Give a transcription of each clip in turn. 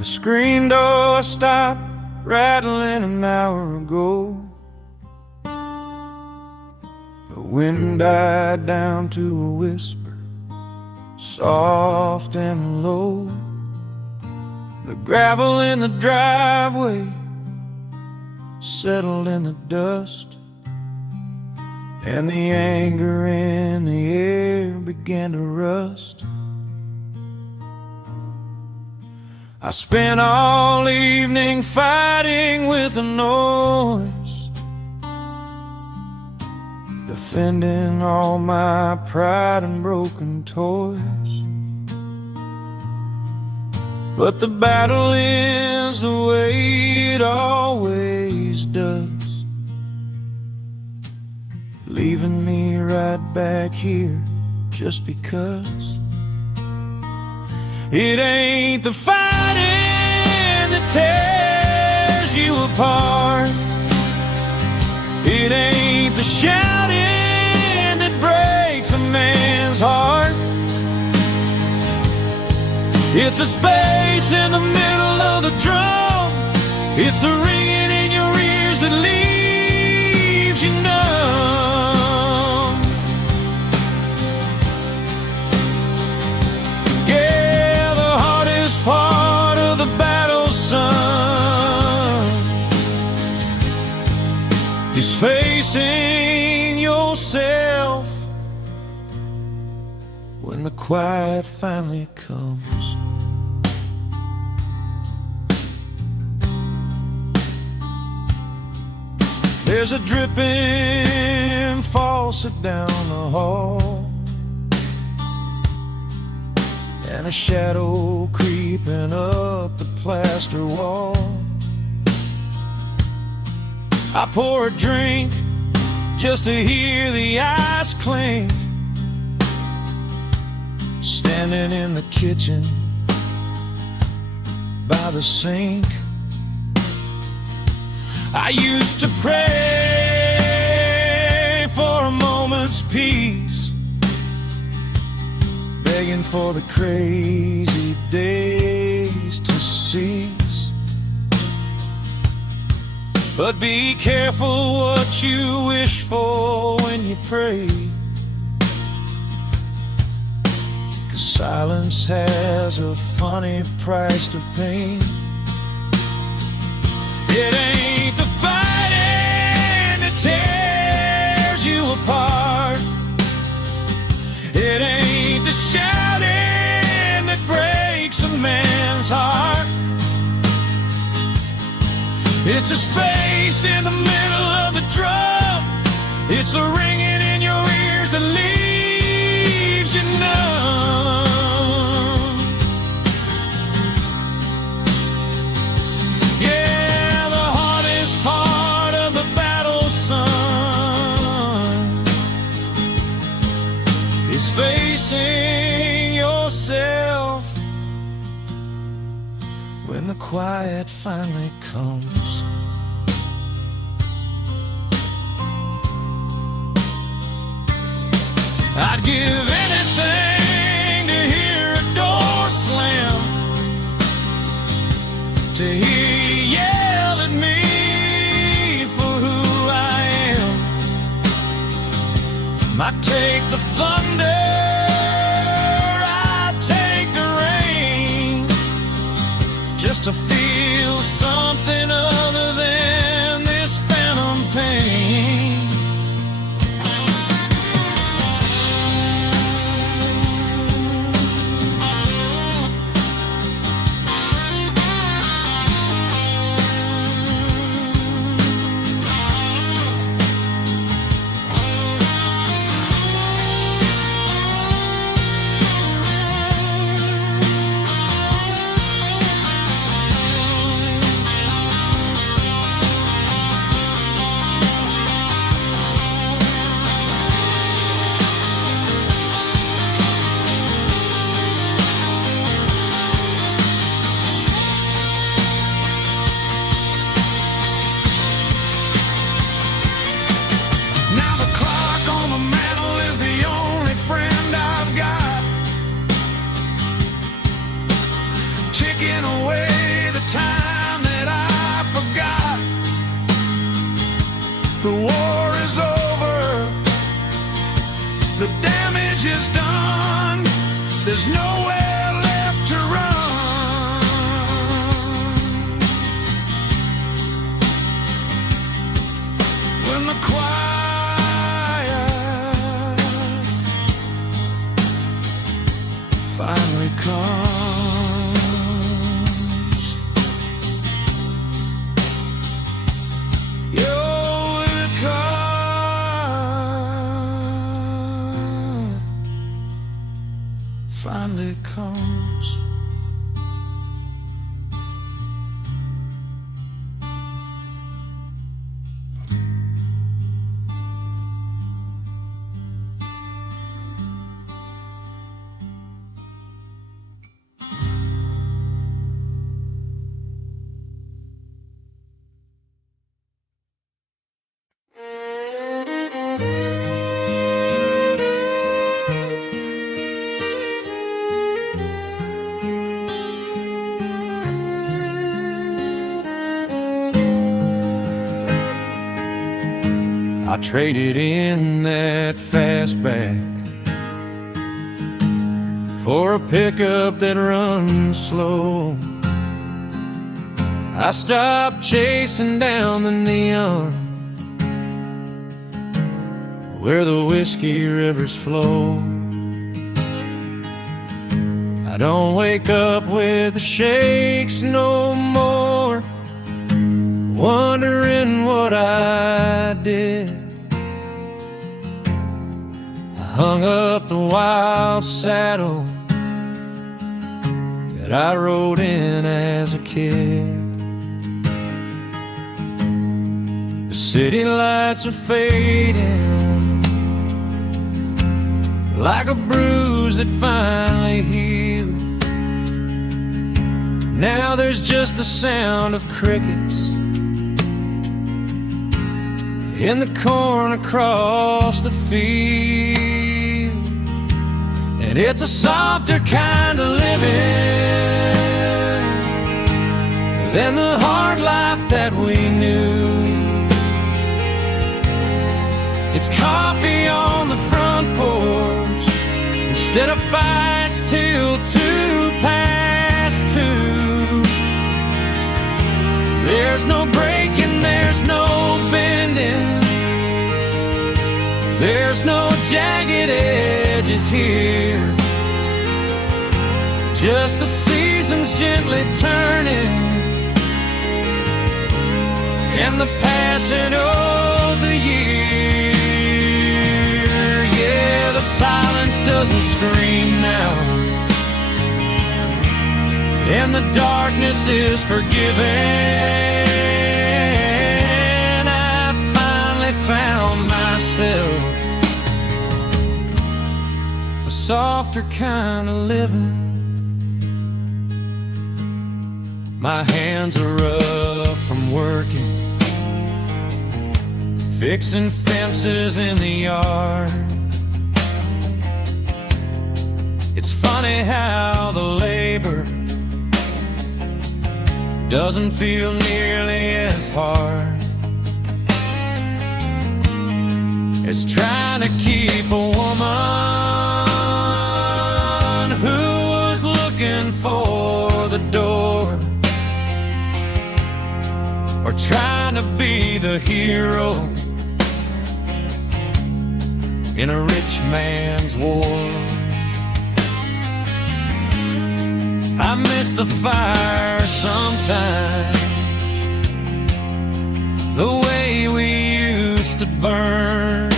The screen door stopped rattling an hour ago. The wind died down to a whisper, soft and low. The gravel in the driveway settled in the dust, and the anger in the air began to rust. I spent all evening fighting with the noise, defending all my pride and broken toys. But the battle ends the way it always does, leaving me right back here just because. It ain't the fighting that tears you apart. It ain't the shouting that breaks a man's heart. It's a space in the middle of the drum. It's the ringing in your ears that leaves you numb. Yeah, the hardest part of the battle, son, is facing yourself when the quiet finally comes. There's a dripping faucet down the hall, and a shadow creeping up the plaster wall. I pour a drink just to hear the ice clink, standing in the kitchen by the sink. I used to pray for a moment's peace, begging for the crazy days to cease. But be careful what you wish for when you pray, 'cause silence has a funny price to pay. It ain't the fighting that tears you apart. It ain't the shouting that breaks a man's heart. It's a space in the middle of the drum. It's the ringing in your ears that leaves you numb. Yeah, the hardest part of the battle, son, is facing yourself when the quiet finally comes. I'd give anything to hear a door slam, to hear you yell at me for who I am. Might take the thunder, I'd take the rain, just to feel something other than this phantom pain. comes. I traded in that fastback for a pickup that runs slow. I stopped chasing down the neon where the whiskey rivers flow. I don't wake up with the shakes no more, wondering what I did. I hung up the wild saddle that I rode in as a kid. The city lights are fading like a bruise that finally healed. Now there's just the sound of crickets in the corn across the field. And it's a softer kind of living than the hard life that we knew. It's coffee on the front porch instead of fights till 2:02. There's no breaking, there's no bending, there's no jagged edges here. Just the seasons gently turning and the passion of the year. Yeah, the silence doesn't scream now, and the darkness is forgiven. I finally found myself a softer kind of living. My hands are rough from working, fixing fences in the yard. It's funny how the labor doesn't feel nearly as hard as trying to keep a woman who was looking for the door, or trying to be the hero in a rich man's war. I miss the fire sometimes, the way we used to burn.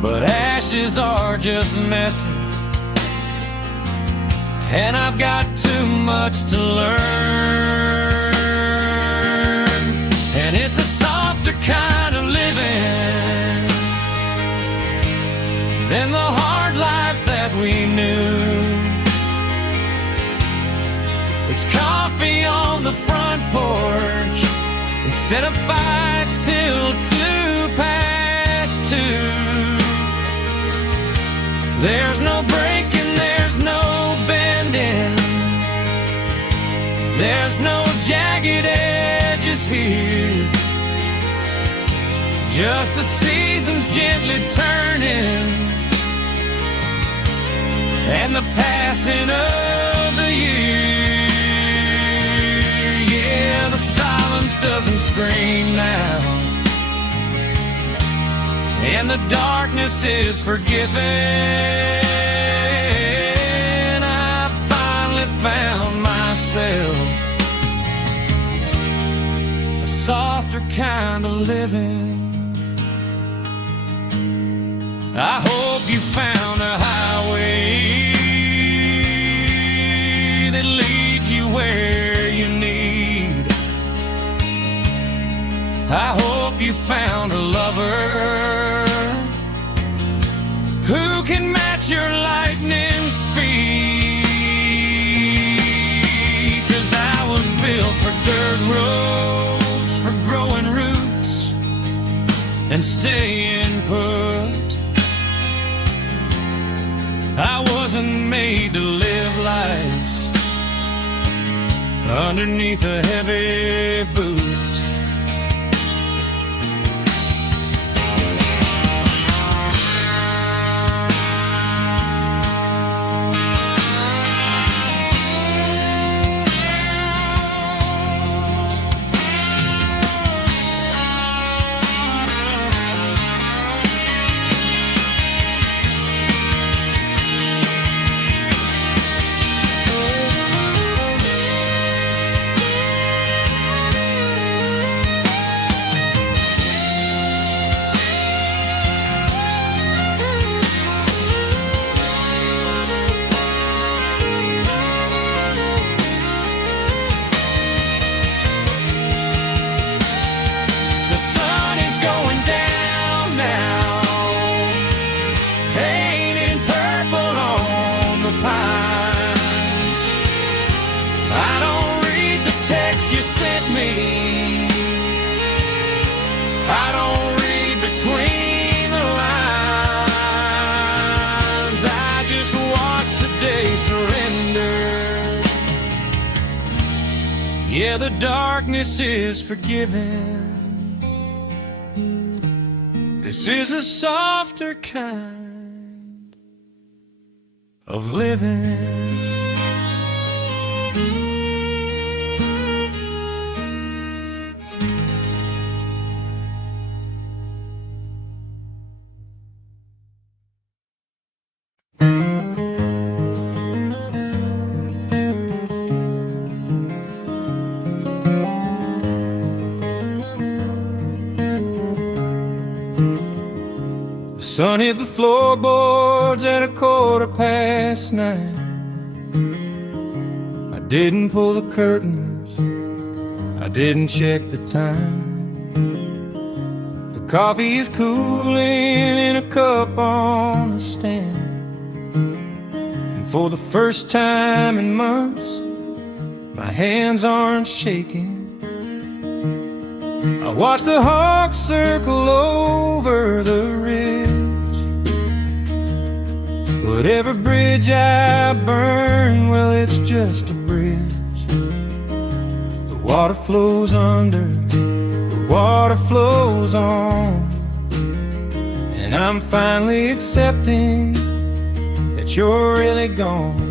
But ashes are just messy, and I've got too much to learn. And it's a softer kind of living than the hard life that we knew. It's coffee on the front porch instead of fights till 2:02. There's no breaking, there's no bending, there's no jagged edges here. Just the seasons gently turning and the passing of the year. Yeah, the silence doesn't scream now, and the darkness is forgiven. I finally found myself a softer kind of living. I hope you found a highway I hope you found a lover who can match your lightning speed. 'Cause I was built for dirt roads, for growing roots and staying put. I wasn't made to live life underneath a heavy boot. You sent me, I don't read between the lines. I just watch the day surrender. Yeah, the darkness is forgiven. This is a softer kind of living. The sun hit the floorboards at 9:15. I didn't pull the curtains, I didn't check the time. The coffee is cooling in a cup on the stand, and for the first time in months, my hands aren't shaking. I watch the hawks circle over the ridge. Whatever bridge I burn, well, it's just a bridge. The water flows under, the water flows on, and I'm finally accepting that you're really gone.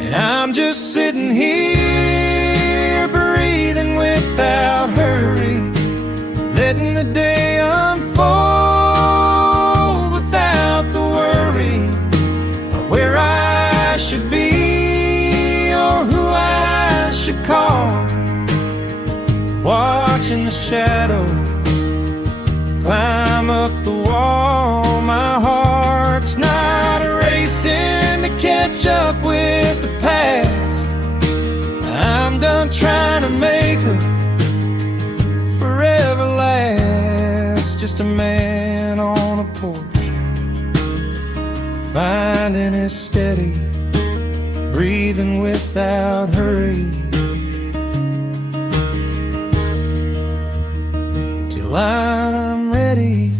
And I'm just sitting here, breathing without hurry, letting the day unfold without the worry of where I should be or who I should call. Watching the shadows climb up the wall. My heart's not racing to catch up with the past. I'm done trying to make a forever last. Just a man on a porch, finding his steady, breathing without hurry, till I'm ready.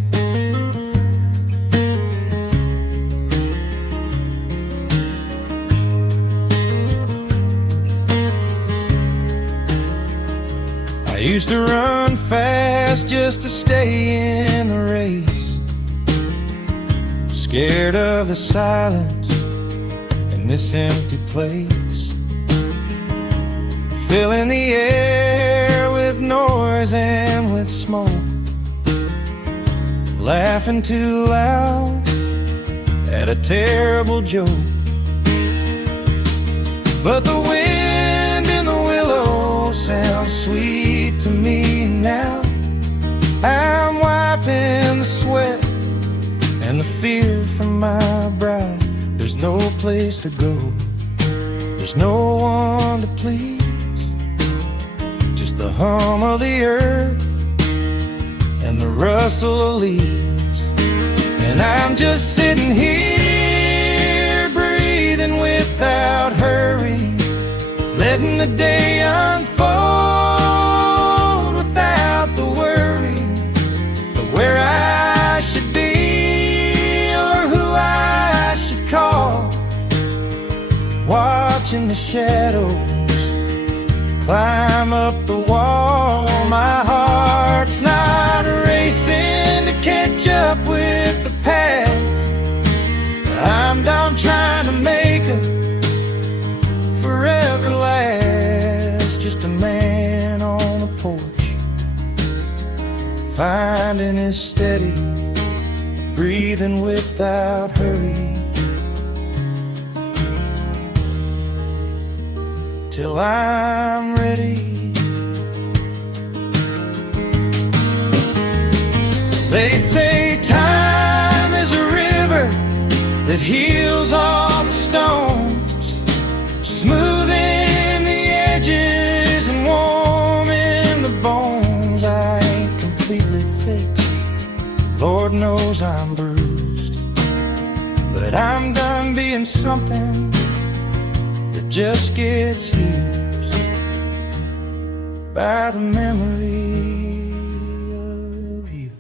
I used to run fast just to stay in the race, scared of the silence in this empty place, filling the air with noise and with smoke, laughing too loud at a terrible joke. But the wind in the willows sounds sweet to me now. I'm wiping the sweat and the fear from my brow. There's no place to go, there's no one to please, just the hum of the earth and the rustle of leaves. And I'm just sitting here, breathing without hurry, letting the day unfold without the worry of where I should be or who I should call. Watching the shadows climb up the wall. My heart's not racing to catch up with the past. I'm done trying to make a forever last. Just a man on a porch, finding his steady, breathing without hurry, till I'm ready. They say time is a river that heals all the stones, smoothing the edges and warming the bones. I ain't completely fixed, Lord knows I'm bruised, but I'm done being something that just gets used by the memory of you.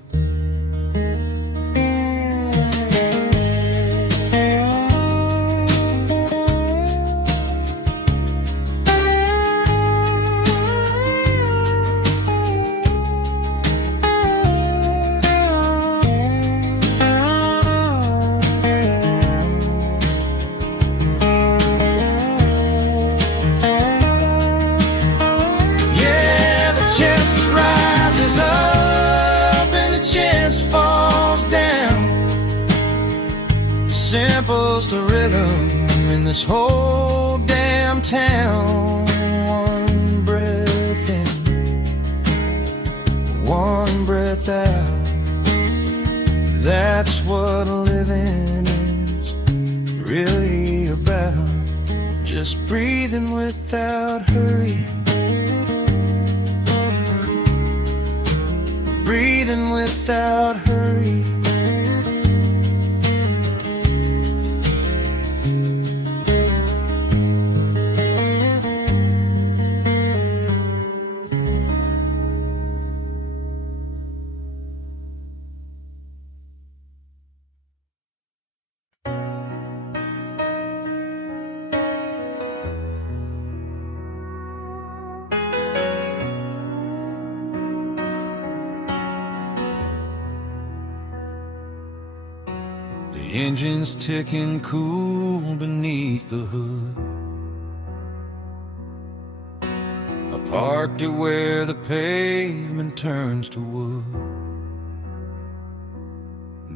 Chest rises up and the chest falls down. Simple's the rhythm in this whole damn town. One breath in, one breath out. That's what living is really about. Just breathing without hurry, breathing without hurry. The engine's ticking cool beneath the hood. I parked it where the pavement turns to wood.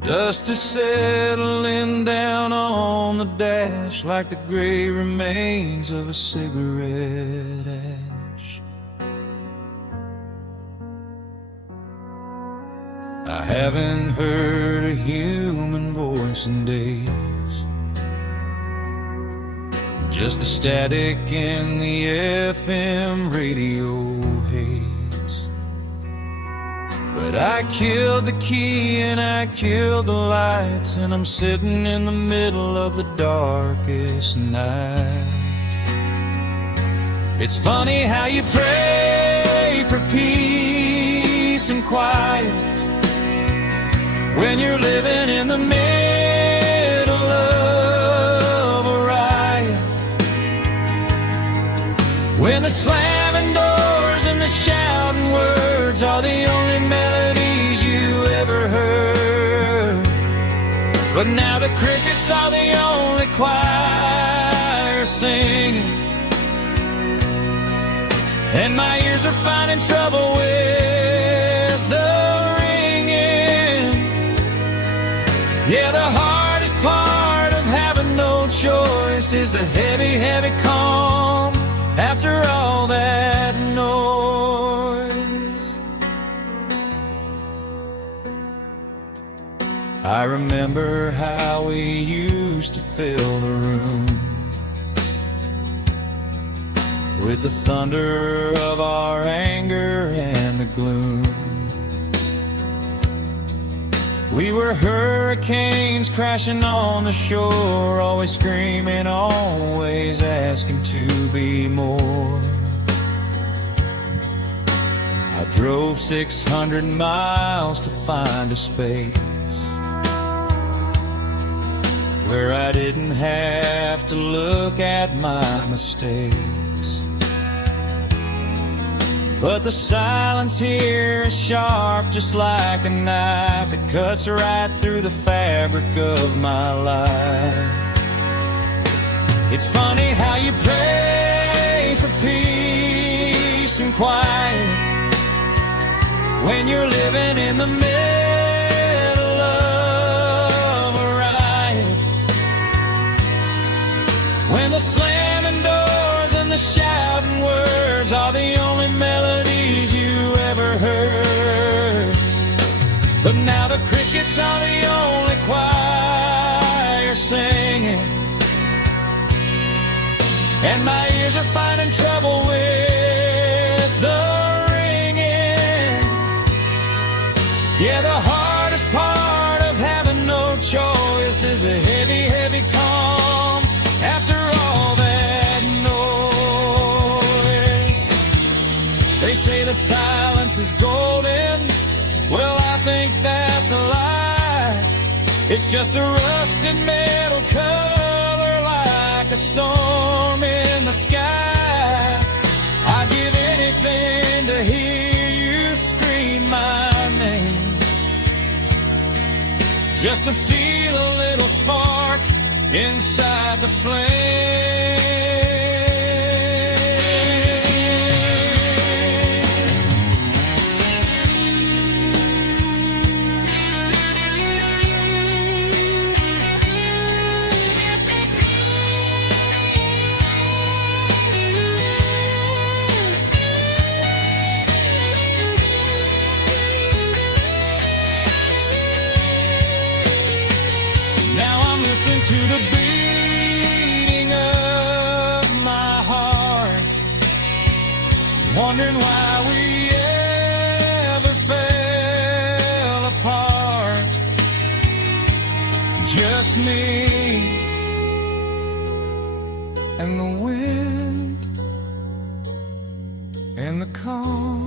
Dust is settling down on the dash like the gray remains of a cigarette ash. I haven't heard a human voice in days, just the static in the FM radio haze. But I killed the key and I killed the lights, and I'm sitting in the middle of the darkest night. It's funny how you pray for peace and quiet when you're living in the middle of a riot, when the slamming doors and the shouting words are the only melodies you ever heard. But now the crickets are the only choir singing, and my ears are finding trouble with the ringing. Yeah, the hardest part of having no choice is the heavy, heavy calm after all that noise. I remember how we used to fill the room with the thunder of our anger and the gloom. We were hurricanes crashing on the shore, always screaming, always asking to be more. I drove 600 miles to find a space where I didn't have to look at my mistakes. But the silence here is sharp, just like a knife. It cuts right through the fabric of my life. It's funny how you pray for peace and quiet when you're living in the middle of a riot. When the slamming doors and the shouting words are the only melodies you ever heard. But now the crickets are the only choir singing, and my ears are finding trouble with the ringing. Yeah, the hardest part of having no choice is a heavy, heavy calm after all that noise. They say that silence is golden. Well, I think that's a lie. It's just a rusted metal color like a storm in the sky. I'd give anything to hear you scream my name, just to feel a little spark inside the flame. Listen to the beating of my heart, wondering why we ever fell apart. Just me and the wind and the calm.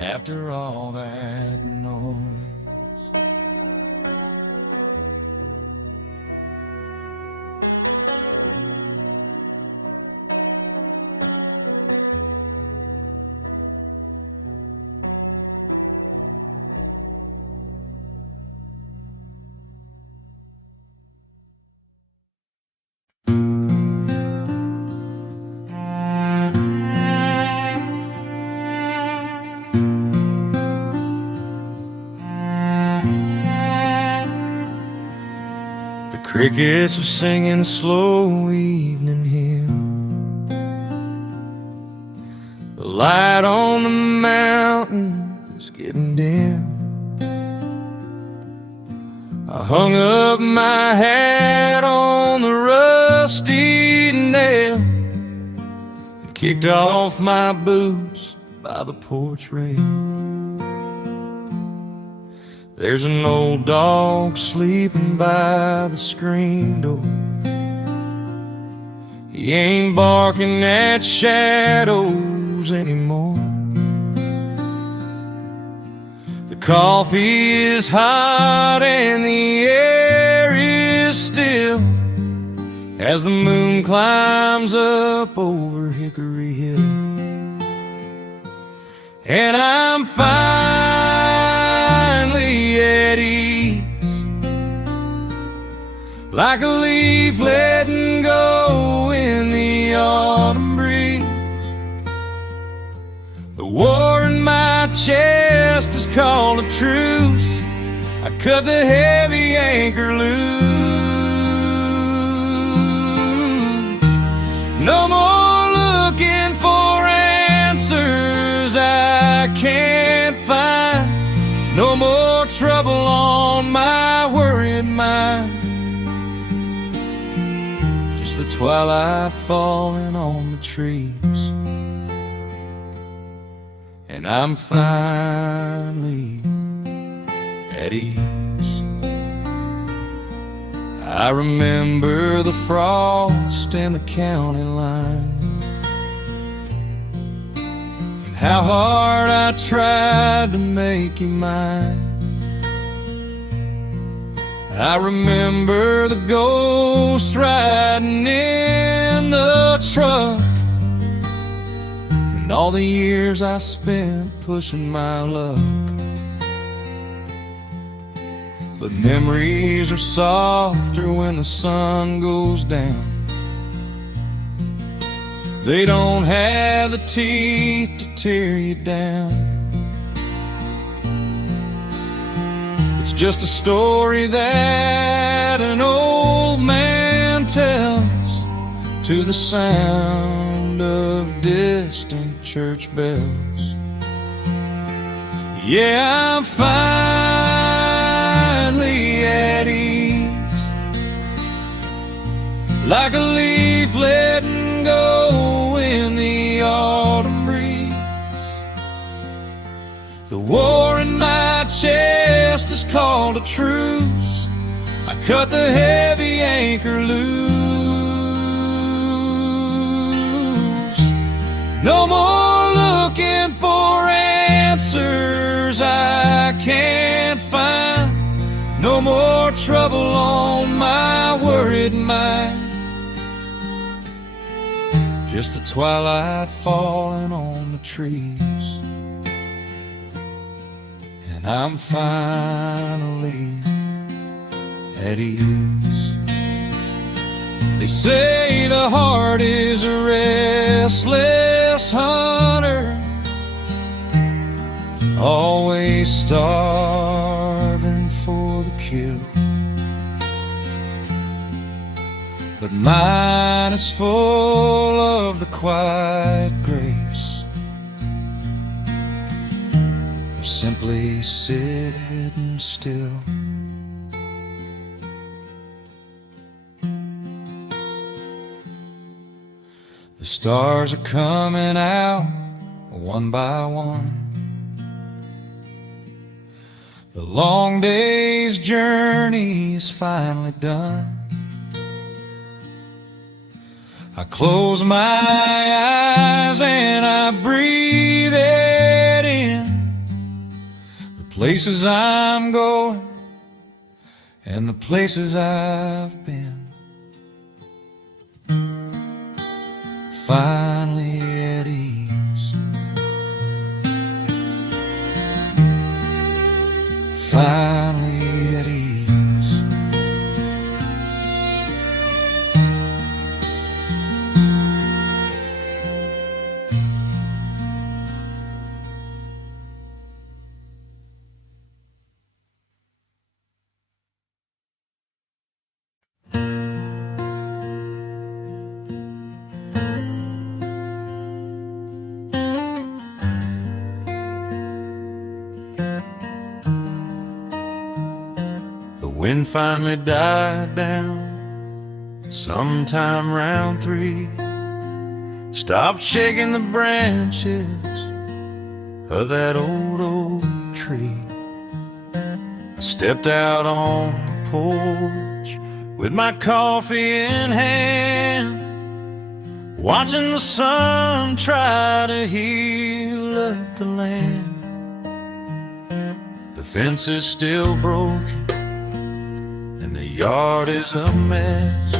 After all that noise. Crickets are singing a slow evening hymn. The light on the mountain is getting dim. I hung up my hat on the rusty nail and kicked off my boots by the porch rail. There's an old dog sleeping by the screen door. He ain't barking at shadows anymore. The coffee is hot and the air is still as the moon climbs up over Hickory Hill. And I'm finally at ease, like a leaf letting go in the autumn breeze. The war in my chest is called a truce. I cut the heavy anchor loose. No more looking for answers I can't find. No more trouble on my worried mind. Just the twilight falling on the trees and I'm finally at ease. I remember the frost and the county line, and how hard I tried to make you mine. I remember the ghost riding in the truck, and all the years I spent pushing my luck. But memories are softer when the sun goes down. They don't have the teeth to tear you down. It's just a story that an old man tells to the sound of distant church bells. Yeah, I'm finally at ease, like a leaf letting go in the autumn breeze. The war in my chest is called a truce. I cut the heavy anchor loose. No more looking for answers I can't find. No more trouble on my worried mind. Just the twilight falling on the trees, and I'm finally at ease. They say the heart is a restless hunter, always starving for the kill. But mine is full of the quiet grace of simply sitting still. The stars are coming out one by one. The long day's journey is finally done. I close my eyes and I breathe it in, the places I'm going and the places I've been. Finally at ease, finally at ease. The wind finally died down sometime round 3. Stopped shaking the branches of that old oak tree. I stepped out on the porch with my coffee in hand, watching the sun try to heal up the land. The fence is still broken, the yard is a mess,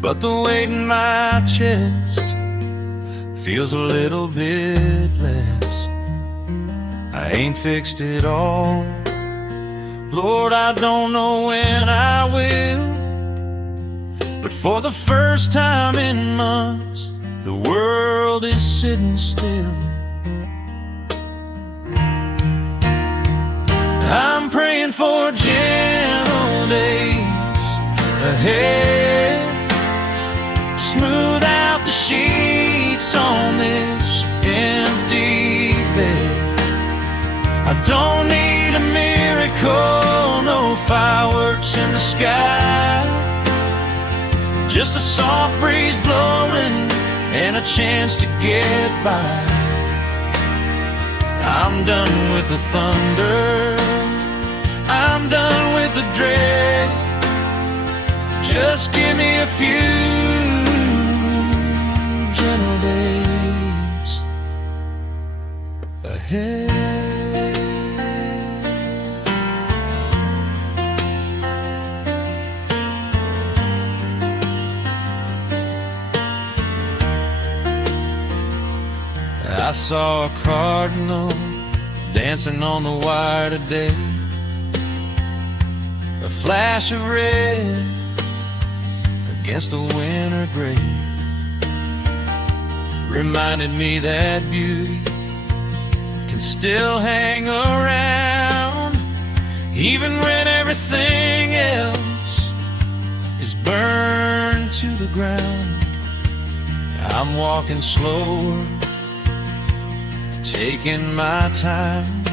but the weight in my chest feels a little bit less. I ain't fixed it all, Lord, I don't know when I will, but for the first time in months, the world is sitting still. I'm praying for gentle days ahead. Smooth out the sheets on this empty bed. I don't need a miracle, no fireworks in the sky, just a soft breeze blowing and a chance to get by. I'm done with the thunder, I'm done with the dread. Just give me a few gentle days ahead. I saw a cardinal dancing on the wire today. A flash of red against the winter gray reminded me that beauty can still hang around, even when everything else is burned to the ground. I'm walking slower, taking my time,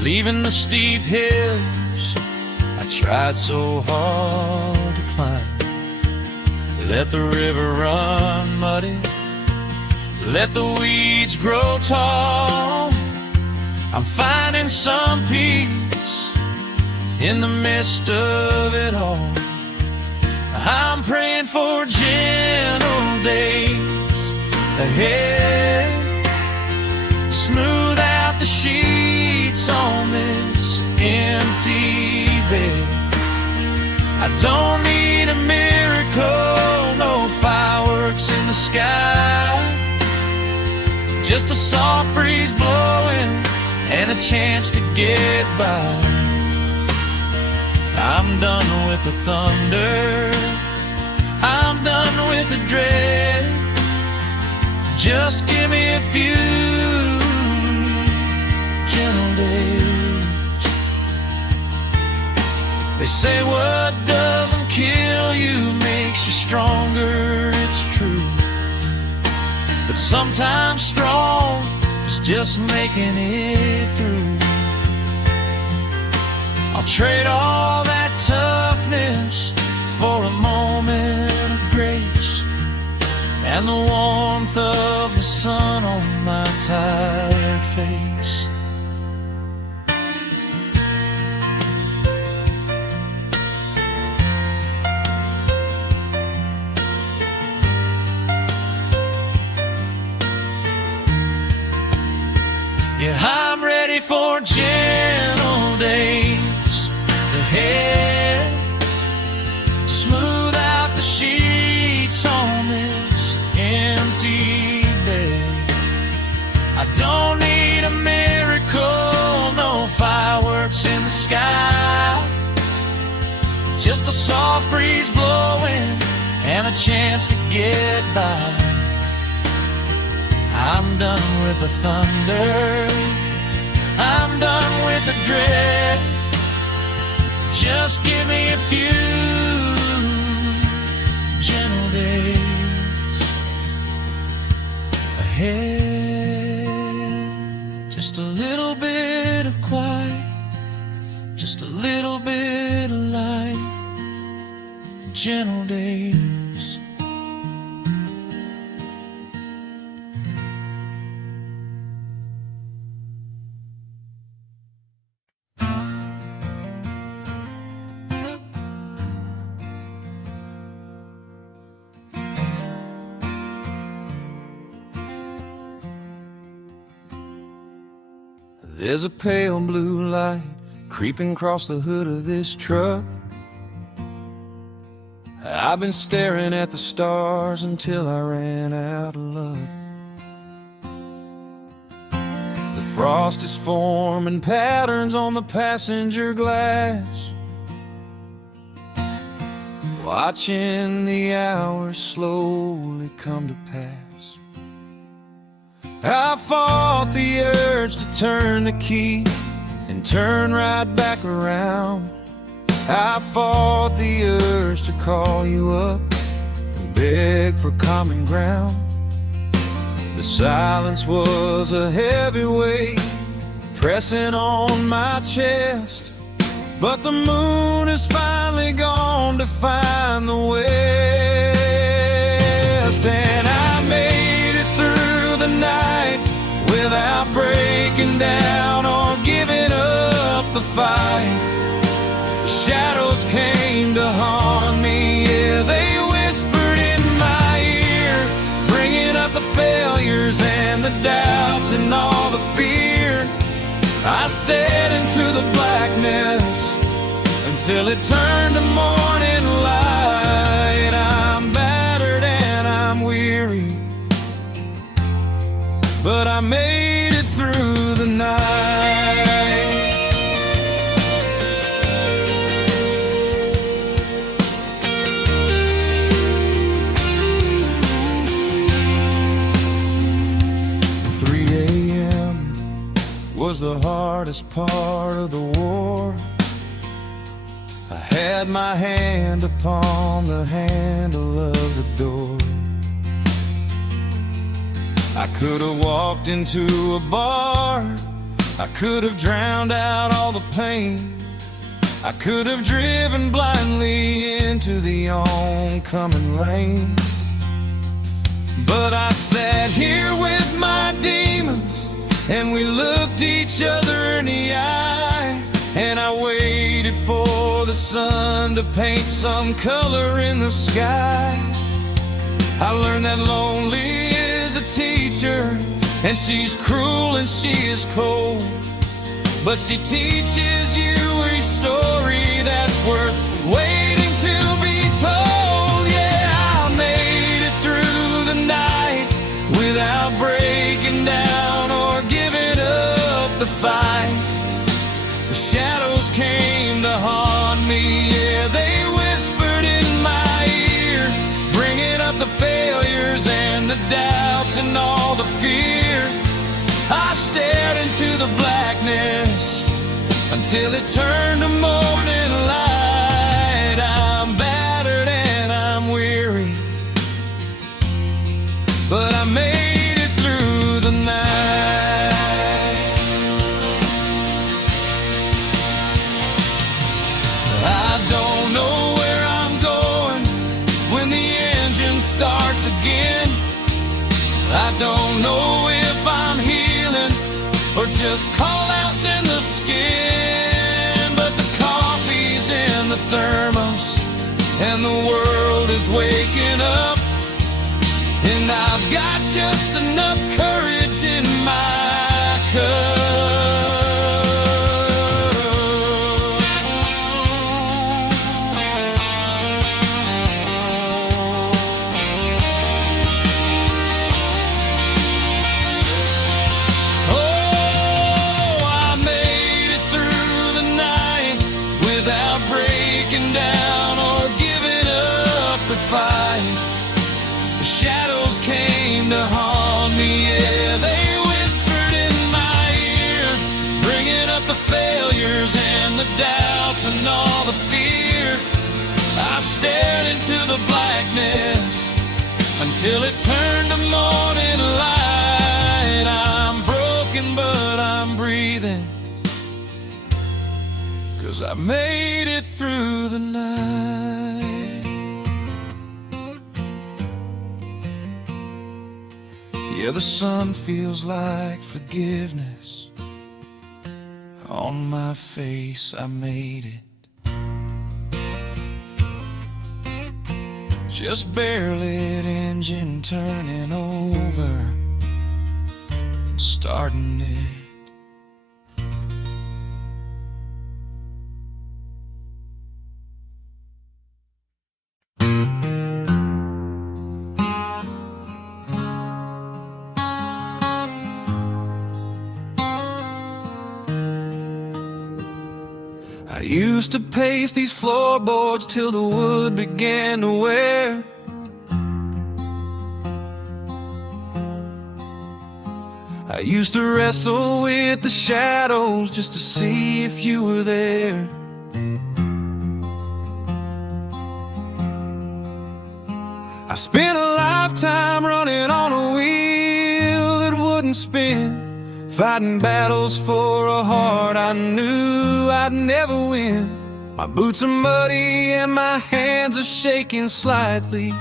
leaving the steep hills I tried so hard to climb. Let the river run muddy, let the weeds grow tall. I'm finding some peace in the midst of it all. I'm praying for gentle days ahead. Smooth out the sheets on this empty bed. I don't need a miracle, no fireworks in the sky, just a soft breeze blowing and a chance to get by. I'm done with the thunder, I'm done with the dread. Just give me a few gentle days. They say what doesn't kill you makes you stronger, it's true. But sometimes strong is just making it through. I'll trade all that toughness for a moment of grace and the warmth of the sun on my tired face. Yeah, I'm ready for gentle days ahead. Smooth out the sheets on this empty bed. I don't need a miracle, no fireworks in the sky, just a soft breeze blowing and a chance to get by. I'm done with the thunder, I'm done with the dread. Just give me a few gentle days ahead. Just a little bit of quiet, just a little bit of light. Gentle days. There's a pale blue light creeping across the hood of this truck. I've been staring at the stars until I ran out of luck. The frost is forming patterns on the passenger glass, watching the hours slowly come to pass. I fought the urge to turn the key and turn right back around. I fought the urge to call you up and beg for common ground. The silence was a heavy weight pressing on my chest, but the moon is finally gone to find the west. And I made it through the night without breaking to haunt me. Yeah, they whispered in my ear, bringing up the failures and the doubts and all the fear. I stared into the blackness until it turned to morning light. I'm battered and I'm weary, but I made it through the night. 3 a.m. was the hardest part of the war. I had my hand upon the handle of the door. I could have walked into a bar, I could have drowned out all the pain, I could have driven blindly into the oncoming rain. But I sat here with my demons, and we looked each other in the eye, and I waited for the sun to paint some color in the sky. I learned that lonely is a teacher, and she's cruel and she is cold, but she teaches you a story that's worth waiting to be told. Yeah, I made it through the night without breaking down or giving up the fight. The shadows came to haunt me. Yeah, they whispered in my ear, bringing up the failures and the doubts and all the fear. I stared into the blackness until it turned to morning light. I'm battered and I'm weary, but I made it through the night. I don't know where I'm going when the engine starts again. I don't know if I'm healing or just call-outs in the skin. But the coffee's in the thermos and the world is waking up, and I've got just enough courage in my cup. Came to haunt me. Yeah, they whispered in my ear, bringing up the failures and the doubts and all the fear. I stared into the blackness until it turned to morning light. I'm broken but I'm breathing, 'cause I made it through the night. Yeah, the sun feels like forgiveness. On my face I made it, just barely an engine turning over and starting it. I used to pace these floorboards till the wood began to wear. I used to wrestle with the shadows just to see if you were there. I spent a lifetime running on a wheel that wouldn't spin, fighting battles for a heart I knew I'd never win. My boots are muddy and my hands are shaking slightly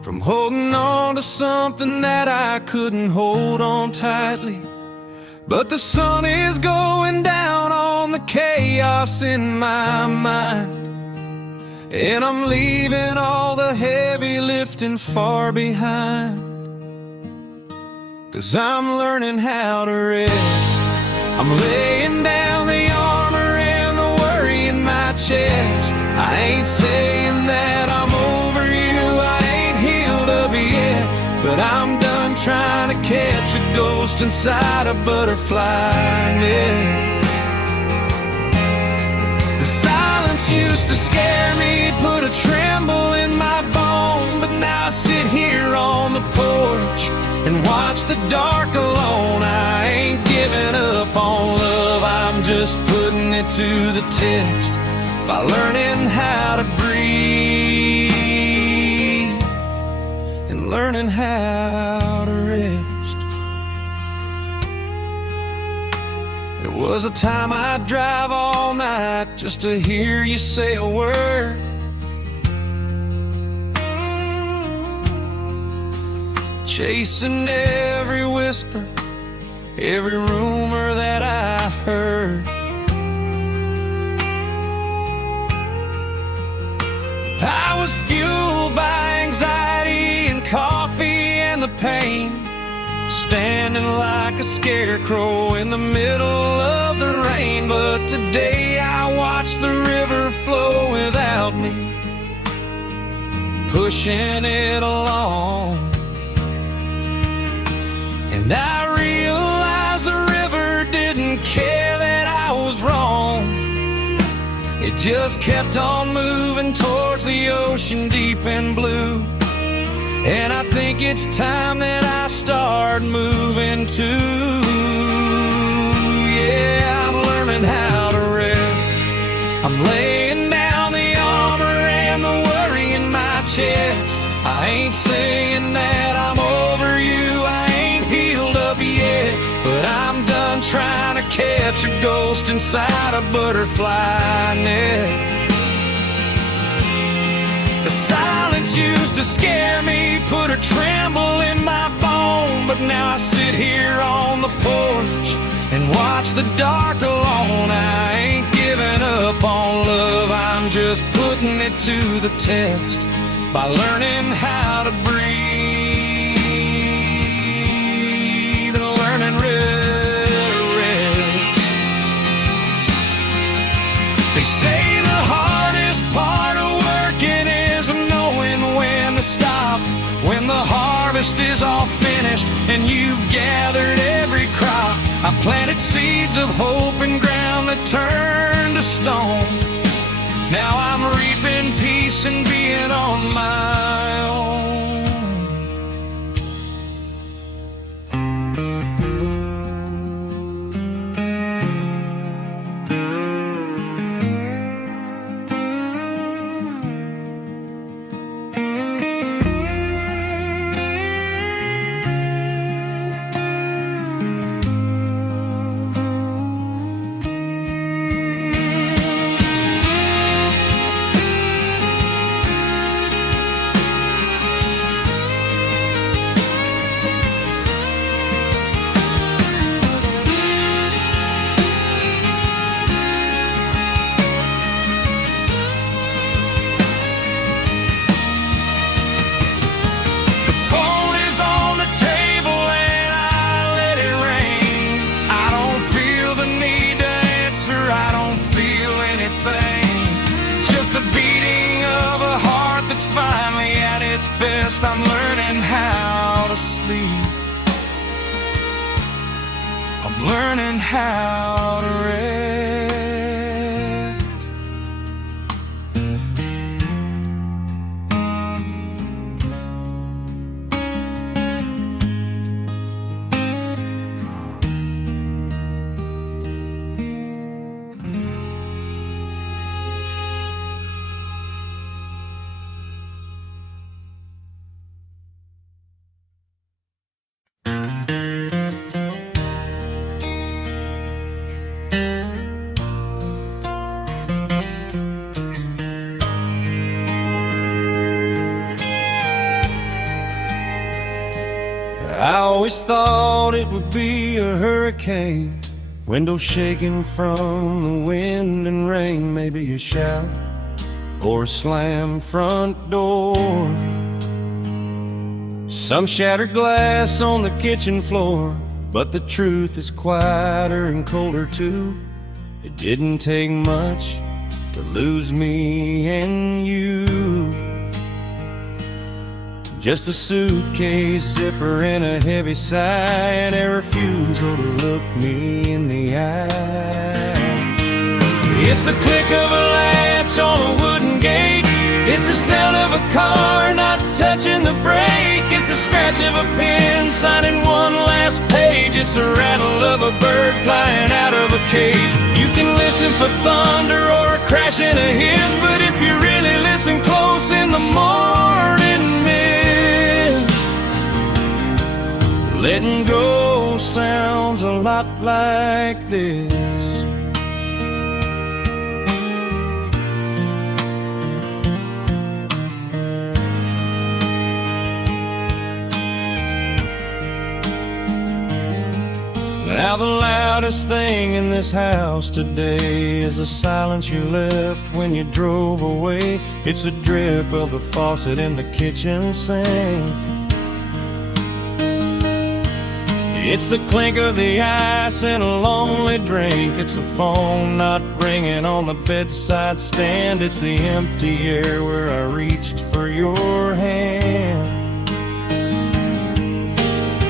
from holding on to something that I couldn't hold on tightly. But the sun is going down on the chaos in my mind, And I'm leaving all the heavy lifting far behind, 'cause I'm learning how to rest. I'm laying down the armor and the worry in my chest. I ain't saying that I'm over you, I ain't healed up yet, but I'm done trying to catch a ghost inside a butterfly net. The silence used to scare me, put a tremble in my bone, but now I sit here on the porch and watch the dark alone. I ain't giving up on love, I'm just putting it to the test by learning how to breathe and learning how to rest. There was a time I'd drive all night just to hear you say a word. Chasing every whisper, every rumor that I heard. I was fueled by anxiety and coffee and the pain, standing like a scarecrow in the middle of the rain. But today I watch the river flow without me, pushing it along. And I realized the river didn't care that I was wrong. It just kept on moving towards the ocean deep and blue. And I think it's time that I start moving too. Yeah, I'm learning how to rest. I'm laying down the armor and the worry in my chest. I ain't saying that I'm over you, I ain't healed up yet, but I'm done trying to catch a ghost inside a butterfly net. The silence used to scare me, put a tremble in my bone, but now I sit here on the porch and watch the dark alone. I ain't giving up on love, I'm just putting it to the test by learning how to breathe and learning rest. They say the hardest part of working is knowing when to stop, when the harvest is all finished and you've gathered every crop. I planted seeds of hope in ground that turned to stone. Now I'm reaping peace and being on my own. Best, I'm learning how to sleep. I'm learning how to rest. I always thought it would be a hurricane, windows shaking from the wind and rain, maybe a shout or a slammed front door. Some shattered glass on the kitchen floor, but the truth is quieter and colder too. It didn't take much to lose me and you. Just a suitcase zipper and a heavy sigh, and a refusal to look me in the eye. It's the click of a latch on a wooden gate. It's the sound of a car not touching the brake. It's the scratch of a pen signing one last page. It's the rattle of a bird flying out of a cage. You can listen for thunder or a crash in a hiss, but if you really listen close in the morning mist, letting go sounds a lot like this. Now the loudest thing in this house today is the silence you left when you drove away. It's the drip of the faucet in the kitchen sink. It's the clink of the ice in a lonely drink. It's the phone not ringing on the bedside stand. It's the empty air where I reached for your hand.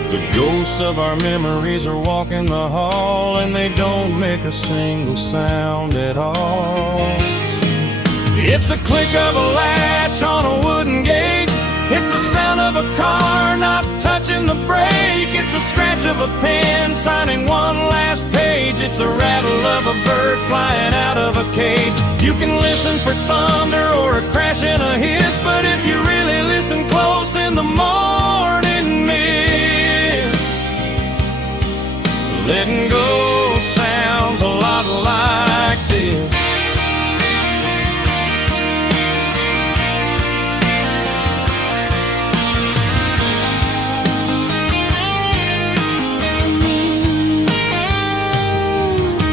The ghosts of our memories are walking the hall, and they don't make a single sound at all. It's the click of a latch on a wooden gate. It's the sound of a car not touching the brake. It's the scratch of a pen signing one last page. It's the rattle of a bird flying out of a cage. You can listen for thunder or a crash in a hiss, but if you really listen close in the morning mist, letting go sounds a lot like this.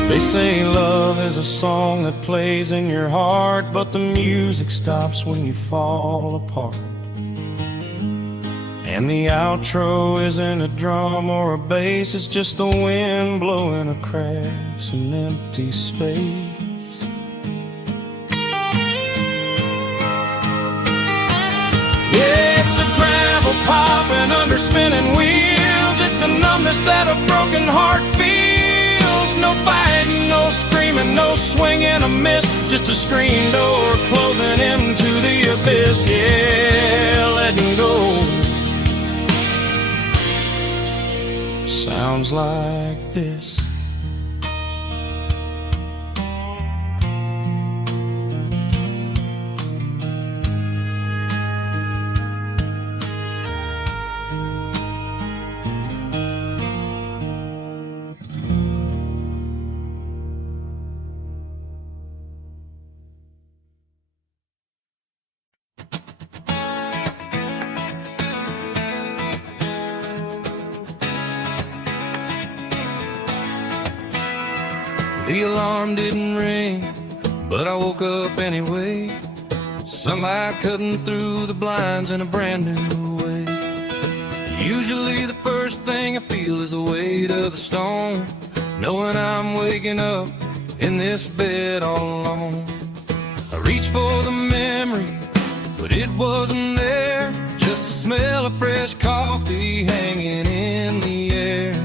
They say love is a song that plays in your heart, but the music stops when you fall apart. And the outro isn't a drum or a bass, it's just the wind blowing across an empty space. Yeah, it's a gravel popping under spinning wheels. It's a numbness that a broken heart feels. No fighting, no screaming, no swing and a miss, just a screen door closing into the abyss. Yeah, letting go sounds like this. The alarm didn't ring, but I woke up anyway. Sunlight cutting through the blinds in a brand new way. Usually the first thing I feel is the weight of the stone, knowing I'm waking up in this bed all alone. I reached for the memory, but it wasn't there. Just the smell of fresh coffee hanging in the air.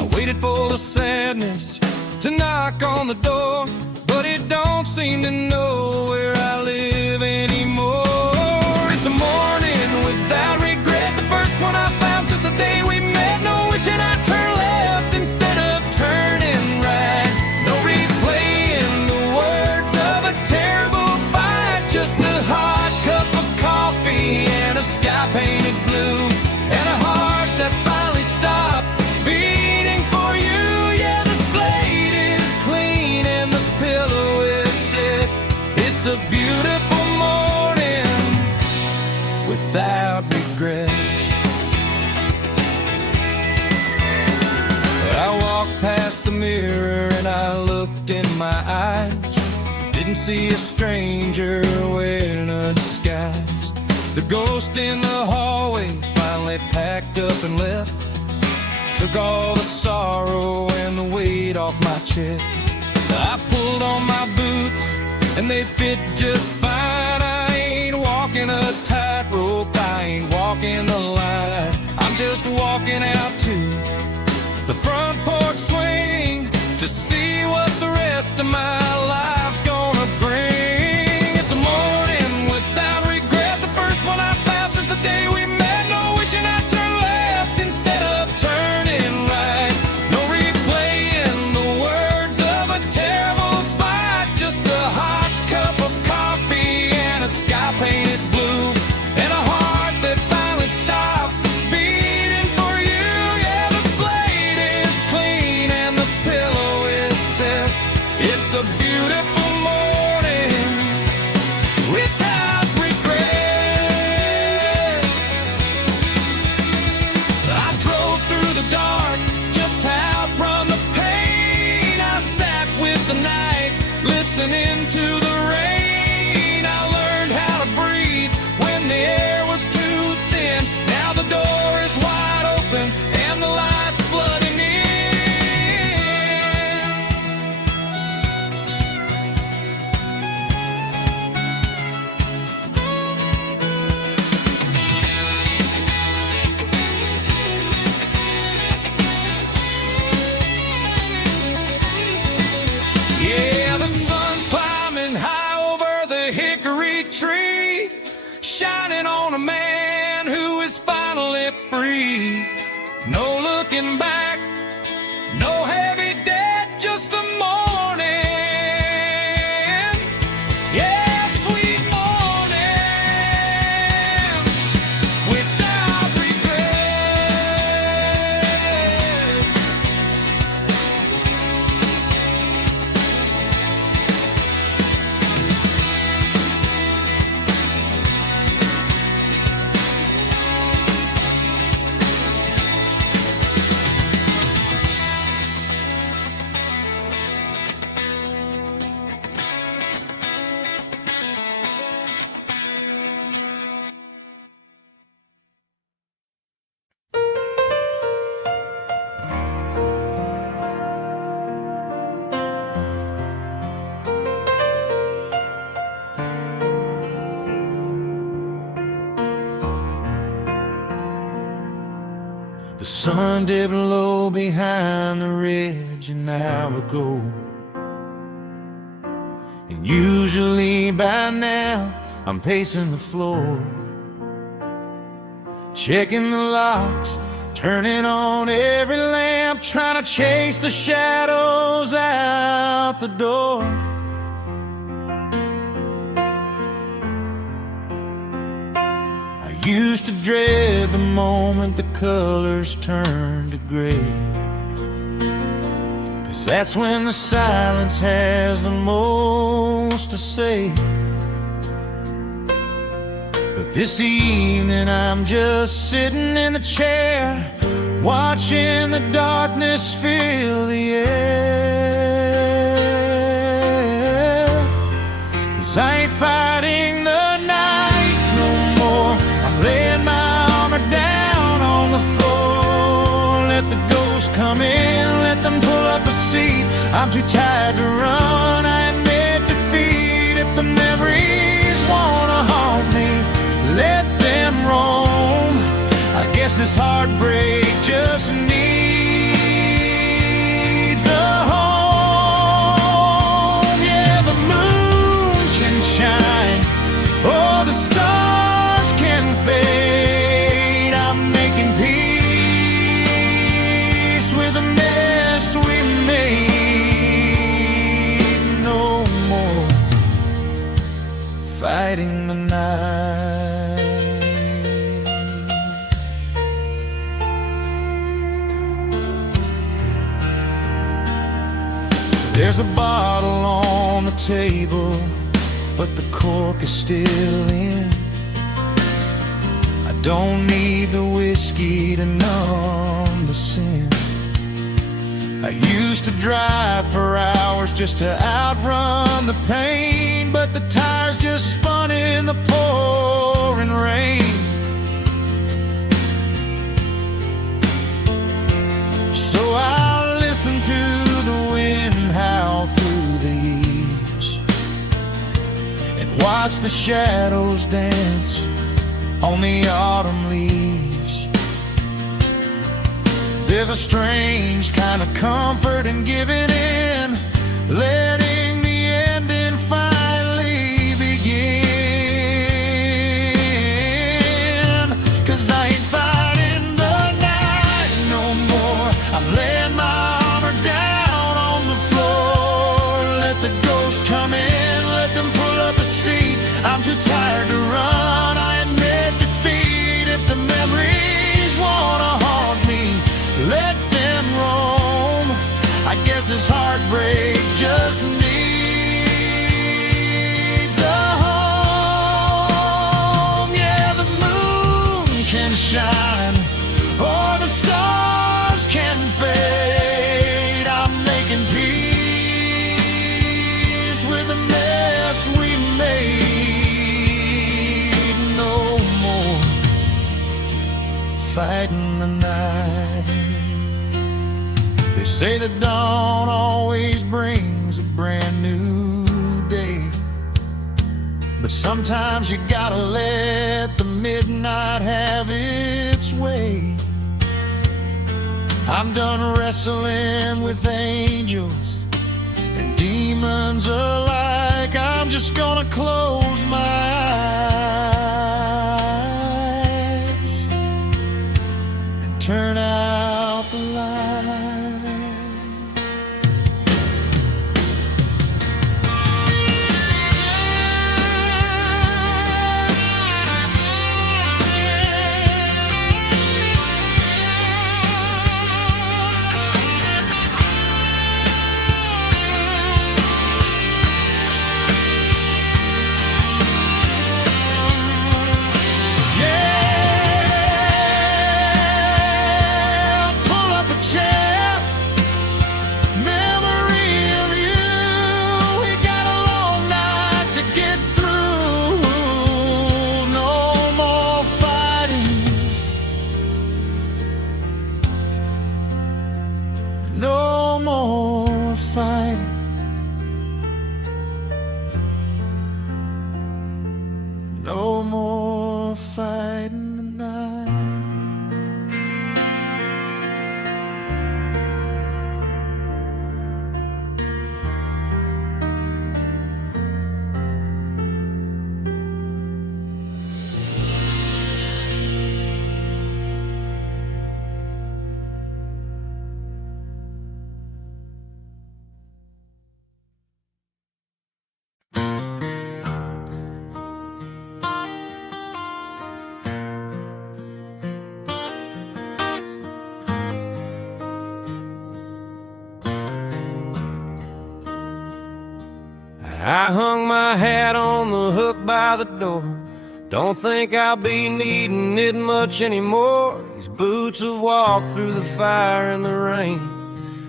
I waited for the sadness to knock on the door, but it don't seem to know where I live anymore. It's a morning without regret, the first one I found since the day we met. No wishing I'd turn left instead of turning right. No replaying the words of a terrible fight. Just a hot cup of coffee and a sky painted blue, and a heart that finally stopped beating for you. Yeah, the slate is clean and the pillow is set. It's a beautiful morning without regret. I walked past the mirror and I looked in my eyes. Didn't didn't see a stranger wearing a disguise. The ghost in the hallway finally packed up and left. Took all the sorrow and the weight off my chest. I pulled on my boots and they fit just fine. I ain't walking a tightrope, I ain't walking the line. I'm just walking out to the front porch swing to see what the rest of my life's gonna bring. It's a morning without regret, the first one I found since the day we met. No wishing I'd turn left instead of turning right. No replaying the words of a terrible fight. Just a hot cup of coffee and a sky painted blue, and a heart that finally stopped beating for you. Yeah, the slate is clean and the pillow is set. It's a beautiful morning without regret. I drove through the dark just to outrun the pain. I sat with the night listening to the rain. I learned how to breathe when the air was too thin. Now the door is wide open and the lights flooding in. Yeah, the sun's climbing high over the hickory tree, shining on a man who is finally free. No looking back, no heavy debt, just a morning. Yeah, sweet morning without regret. The sun dipped low behind the ridge an hour ago, and usually by now I'm pacing the floor, checking the locks, turning on every lamp, trying to chase the shadows out the door. I used to dread the moment the colors turned to gray, 'cause that's when the silence has the most to say. But this evening I'm just sitting in the chair, watching the darkness fill the air. 'Cause I ain't fighting the night no more, I'm laying my armor down on the floor. Let the ghosts come in, let them pull up a seat. I'm too tired to run, I admit defeat. If the memories wanna haunt me, let them roam. I guess this heartbreak just needs a home. Yeah, the moon can shine, oh, the stars can fade. I'm making peace with the mess we made. No more fighting the night. There's a bottle on the table, but the cork is still in. I don't need the whiskey to numb the sin. I used to drive for hours just to outrun the pain, but the tires just spun in the pouring rain. So I listened to the wind howl through the eaves and watched the shadows dance on the autumn leaves. There's a strange kind of comfort in giving in, letting the ending finally begin. 'Cause I ain't fighting the night no more. I'm laying my armor down on the floor. Let the ghosts come in, let them pull up a seat. I'm too tired to run. I admit defeat. If the memories wanna haunt me, let them roam. I guess this heartbreak just needs a home. Yeah, the moon can shine or the stars can fade. I'm making peace with the mess we made. No more fighting the night. They say the dawn always brings a brand new day, but sometimes you gotta let the midnight have its way. I'm done wrestling with angels and demons alike. I'm just gonna close my eyes and turn out the light. No more fighting. No more fighting the night. I hung my hat on the hook by the door. Don't think I'll be needing it much anymore. These boots have walked through the fire and the rain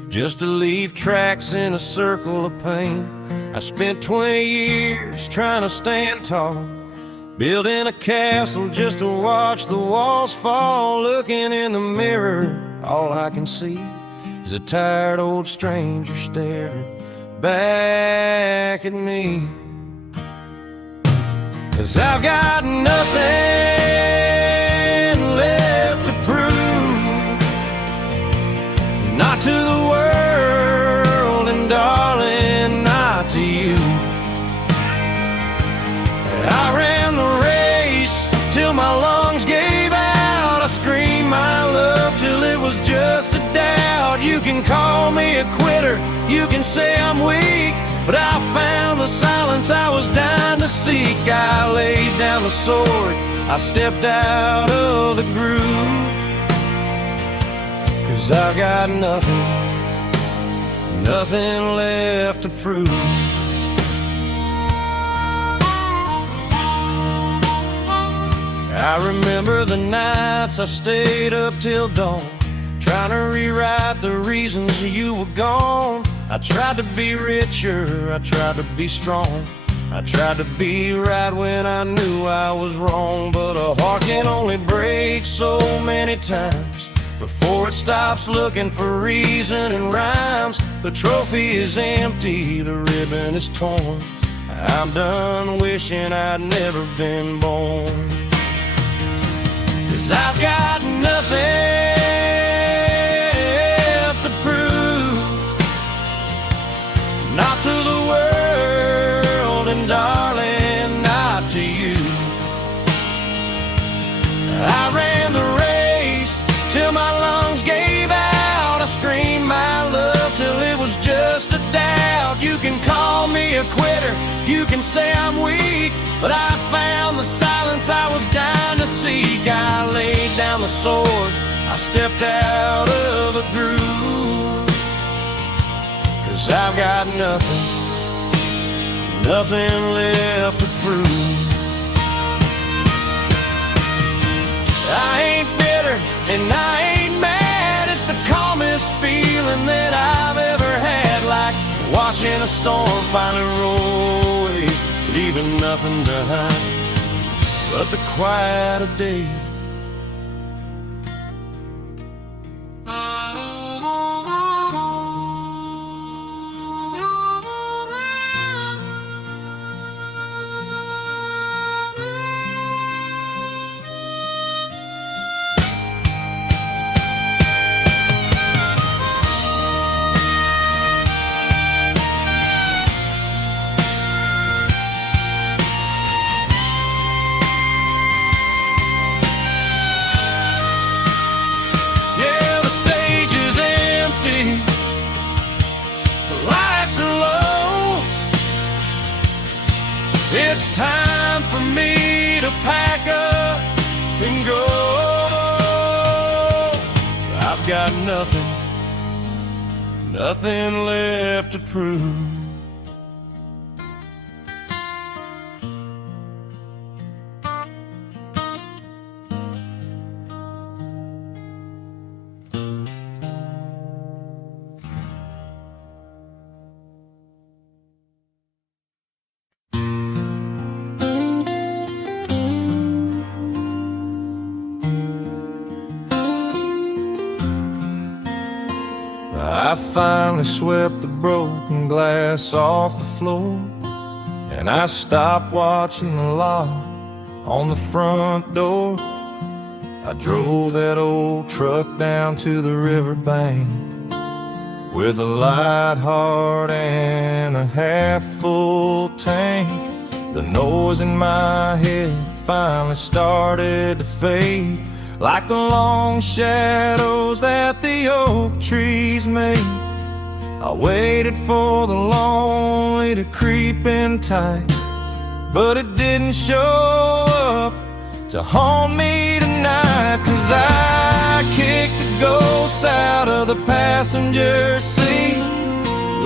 just to leave tracks in a circle of pain. I spent 20 years trying to stand tall, building a castle just to watch the walls fall. Looking in the mirror, all I can see is a tired old stranger staring back at me. 'Cause I've got nothing left to prove, not to the world, and darling, not to you. I ran the race till my lungs gave out. I screamed my love till it was just a doubt. You can call me a quitter, you can say I'm weak, but I found the silence I was dying to seek. I laid down the sword, I stepped out of the groove. 'Cause I've got nothing, nothing left to prove. I remember the nights I stayed up till dawn, trying to rewrite the reasons you were gone. I tried to be richer, I tried to be strong, I tried to be right when I knew I was wrong. But a heart can only break so many times before it stops looking for reason and rhymes. The trophy is empty, the ribbon is torn. I'm done wishing I'd never been born. 'Cause I've got nothing left to prove, not to the world, and darling, not to you. I ran the race till my lungs gave out. I screamed my love till it was just a doubt. You can call me a quitter, you can say I'm weak, but I found the silence I was dying to seek. I laid down the sword, I stepped out of the groove. 'Cause I've got nothing left to prove. I ain't bitter and I ain't mad. It's the calmest feeling that I've ever had, like watching a storm finally roll away, leaving nothing behind but the quiet of day. It's time for me to pack up and go. I've got nothing left to prove. I finally swept the broken glass off the floor, and I stopped watching the lock on the front door. I drove that old truck down to the riverbank with a light heart and a half-full tank. The noise in my head finally started to fade, like the long shadows that the oak trees made. I waited for the lonely to creep in tight, but it didn't show up to haunt me tonight. 'Cause I kicked the ghosts out of the passenger seat,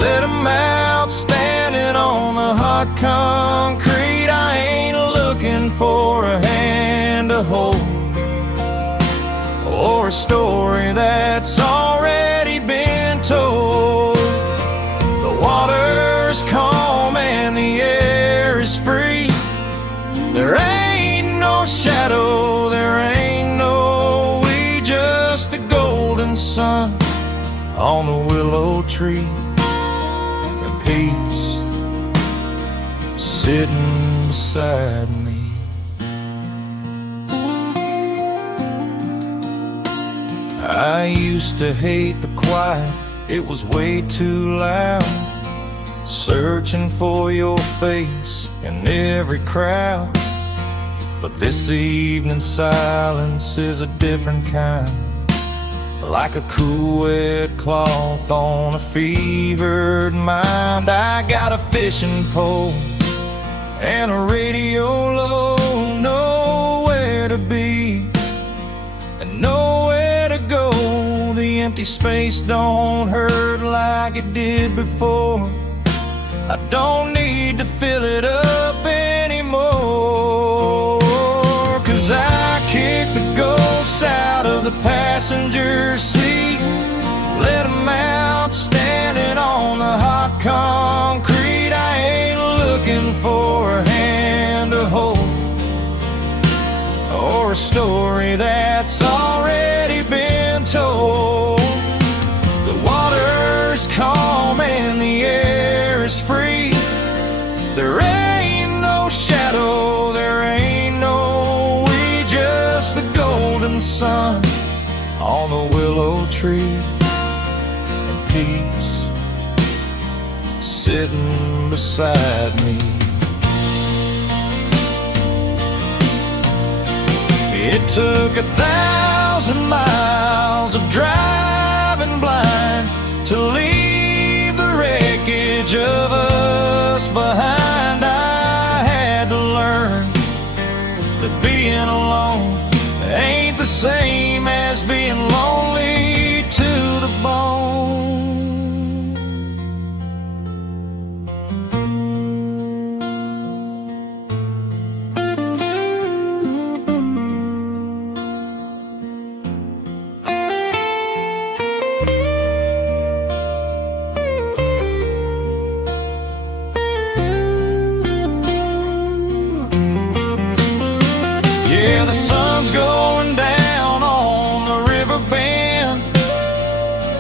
let 'em out standing on the hot concrete. I ain't looking for a hand to hold or a story that's already been told. The water's calm and the air is free. There ain't no shadow, there ain't no we, just a golden sun on the willow tree, and peace sitting beside me. I used to hate the quiet, it was way too loud, searching for your face in every crowd. But this evening's silence is a different kind, like a cool wet cloth on a fevered mind. I got a fishing pole and a radio low, nowhere to be and nowhere to go. The empty space don't hurt like it did before. I don't need to fill it up anymore. 'Cause I kicked the ghosts out of the passenger seat, for a story that's already been told. The water's calm and the air is free. There ain't no shadow, there ain't no we, just the golden sun on the willow tree, and peace sitting beside me. It took 1,000 miles of driving blind to leave the wreckage of us behind. I had to learn that being alone ain't the same as being lonely to the bone. Yeah, the sun's going down on the river bend,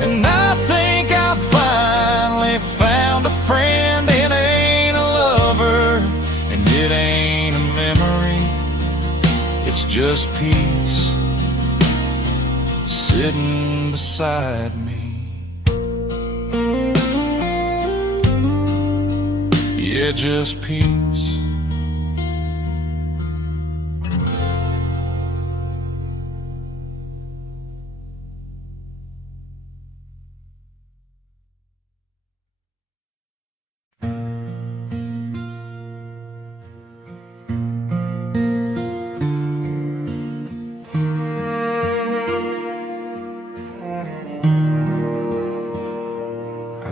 and I think I finally found a friend. It ain't a lover, and it ain't a memory. It's just peace sitting beside me. Yeah, just peace.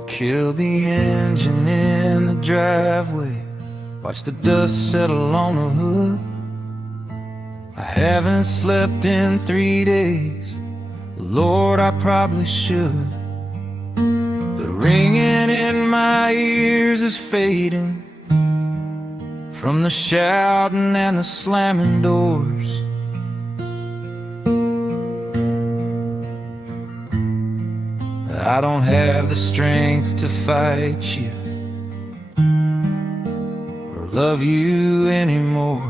Killed the engine in the driveway, watched the dust settle on the hood. I haven't slept in 3 days, Lord, I probably should. The ringing in my ears is fading from the shouting and the slamming doors. I don't have the strength to fight you or love you anymore.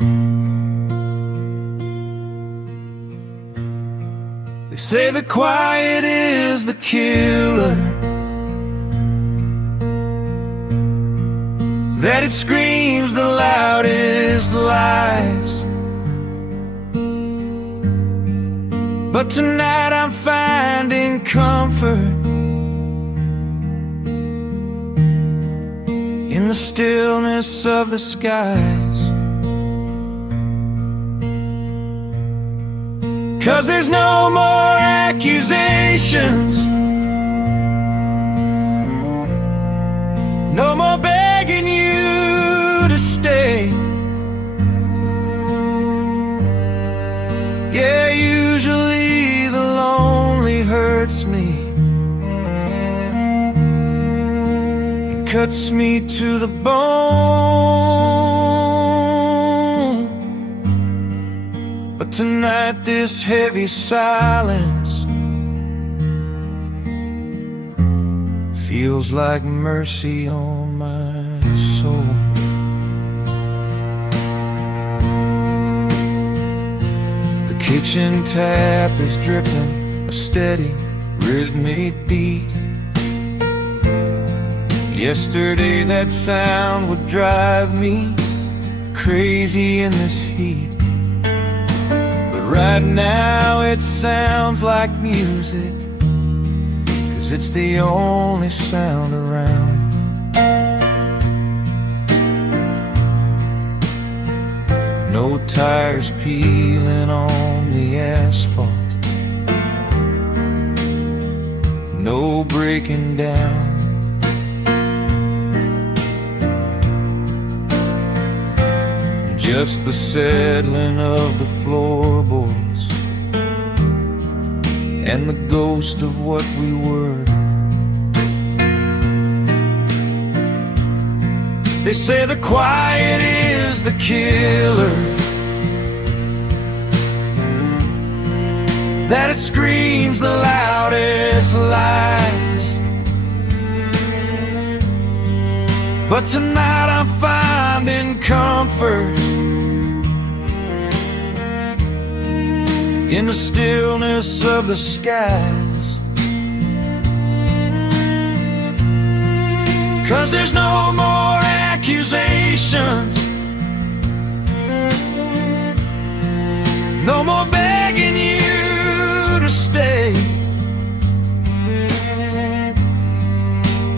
They say the quiet is the killer, that it screams the loudest lies. But tonight I'm finding comfort in the stillness of the skies. 'Cause there's no more accusations, no more begging you to stay. Yeah, usually the lonely hurts me, cuts me to the bone. But tonight this heavy silence feels like mercy on my soul. The kitchen tap is dripping, a steady rhythmic beat. Yesterday that sound would drive me crazy in this heat, but right now it sounds like music, 'cause it's the only sound around. No tires peeling on the asphalt, no breaking down. Just the settling of the floorboards and the ghost of what we were. They say the quiet is the killer, that it screams the loudest lies. But tonight I'm finding comfort in the stillness of the skies. 'Cause there's no more accusations, no more begging you to stay.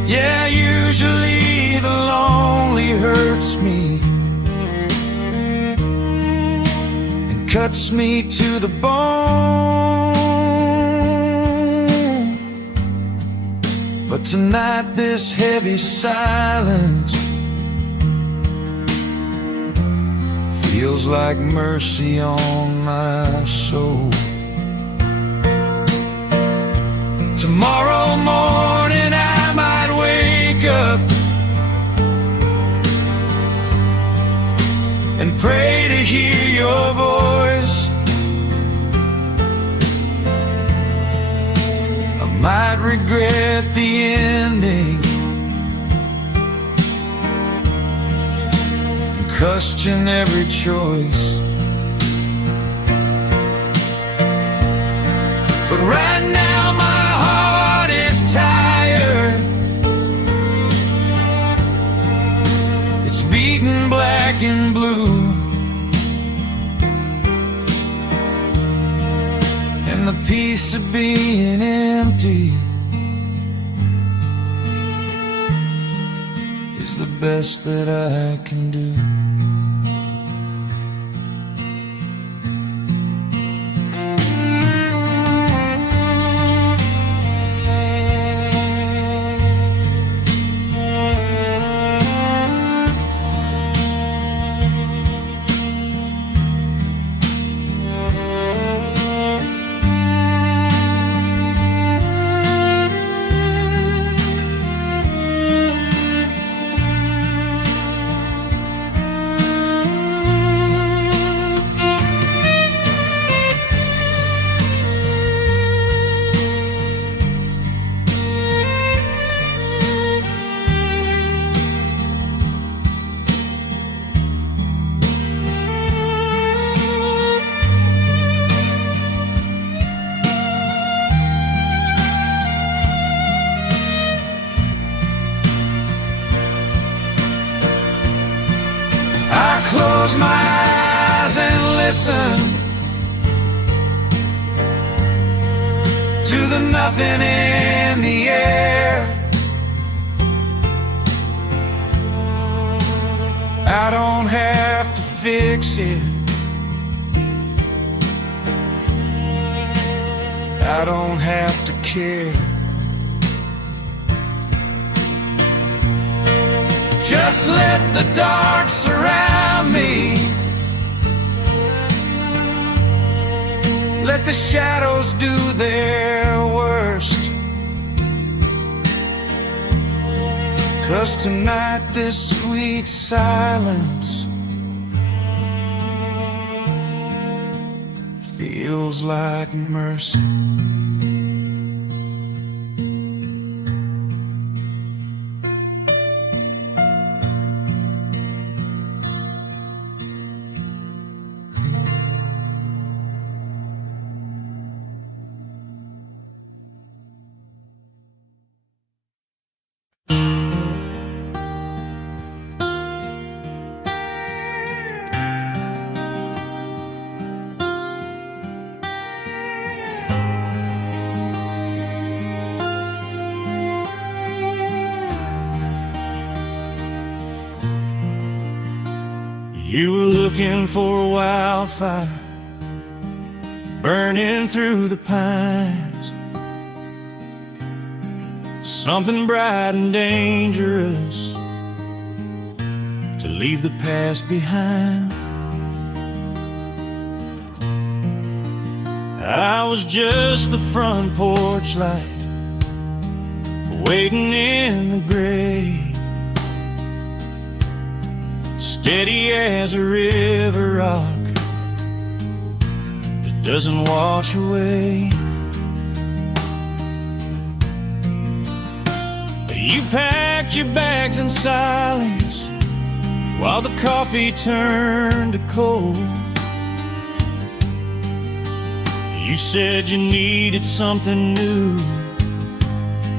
Yeah, usually the lonely hurts me and cuts me to the bone. But tonight this heavy silence feels like mercy on my soul. Tomorrow morning I might wake up and pray to hear your voice. I might regret the ending, question every choice. But right now my heart is tired, it's beating black and blue, and the peace of being empty is the best that I can do. Close my eyes and listen to the nothing in the air. I don't have to fix it, I don't have to care. Just let the dark surround me, let the shadows do their worst. 'Cause tonight this sweet silence feels like mercy. You were looking for a wildfire burning through the pines, something bright and dangerous to leave the past behind. I was just the front porch light waiting in the gray, steady as a river rock, doesn't wash away. You packed your bags in silence while the coffee turned to cold. You said you needed something new,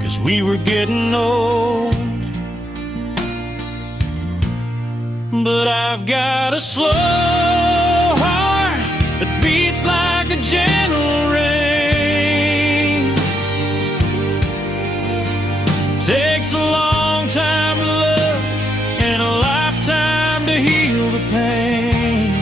'cause we were getting old. But I've got a slow heart that beats like a gentle rain. Takes a long time to love and a lifetime to heal the pain.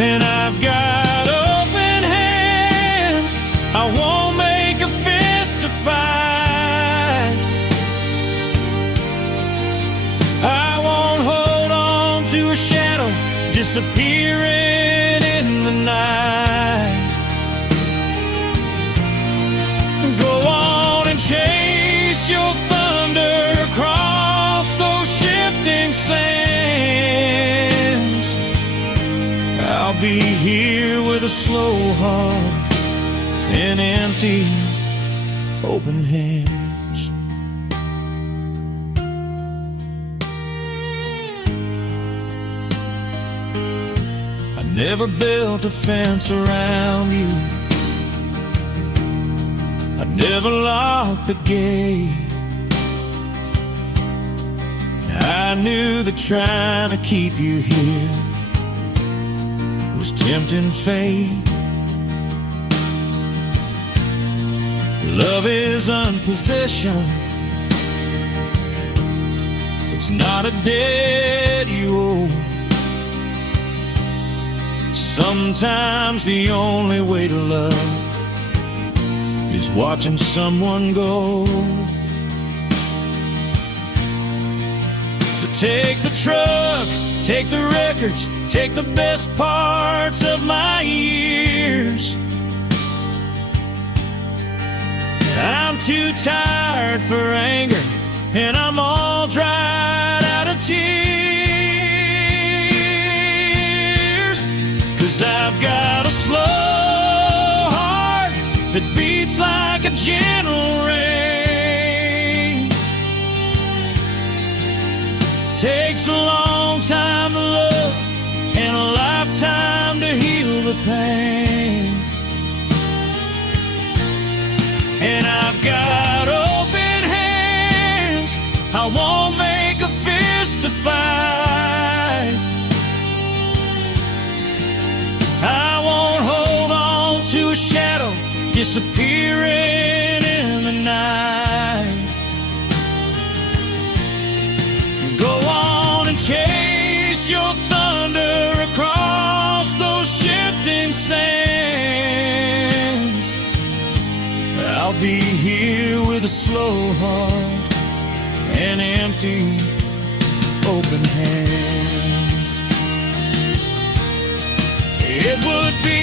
And I've got open hands, I won't make a fist to fight. I won't hold on to a shadow disappearing in the night. Go on and chase your thunder across those shifting sands. I'll be here with a slow heart and empty, open hands. I never built a fence around you, I never locked the gate. I knew that trying to keep you here was tempting fate. Love is unpossession, it's not a debt you owe. Sometimes the only way to love is watching someone go. So take the truck, take the records, take the best parts of my years. I'm too tired for anger, and I'm all dried out of tears. 'Cause I've got a slow heart that beats like a gentle rain. Takes a long time to love and a lifetime to heal the pain. And I've got open hands, I won't make a fist to fight. I won't hold on to a shadow disappearing in the night. Go on and chase your thunder across those shifting sands. I'll be here with a slow heart and empty, open hands. It would be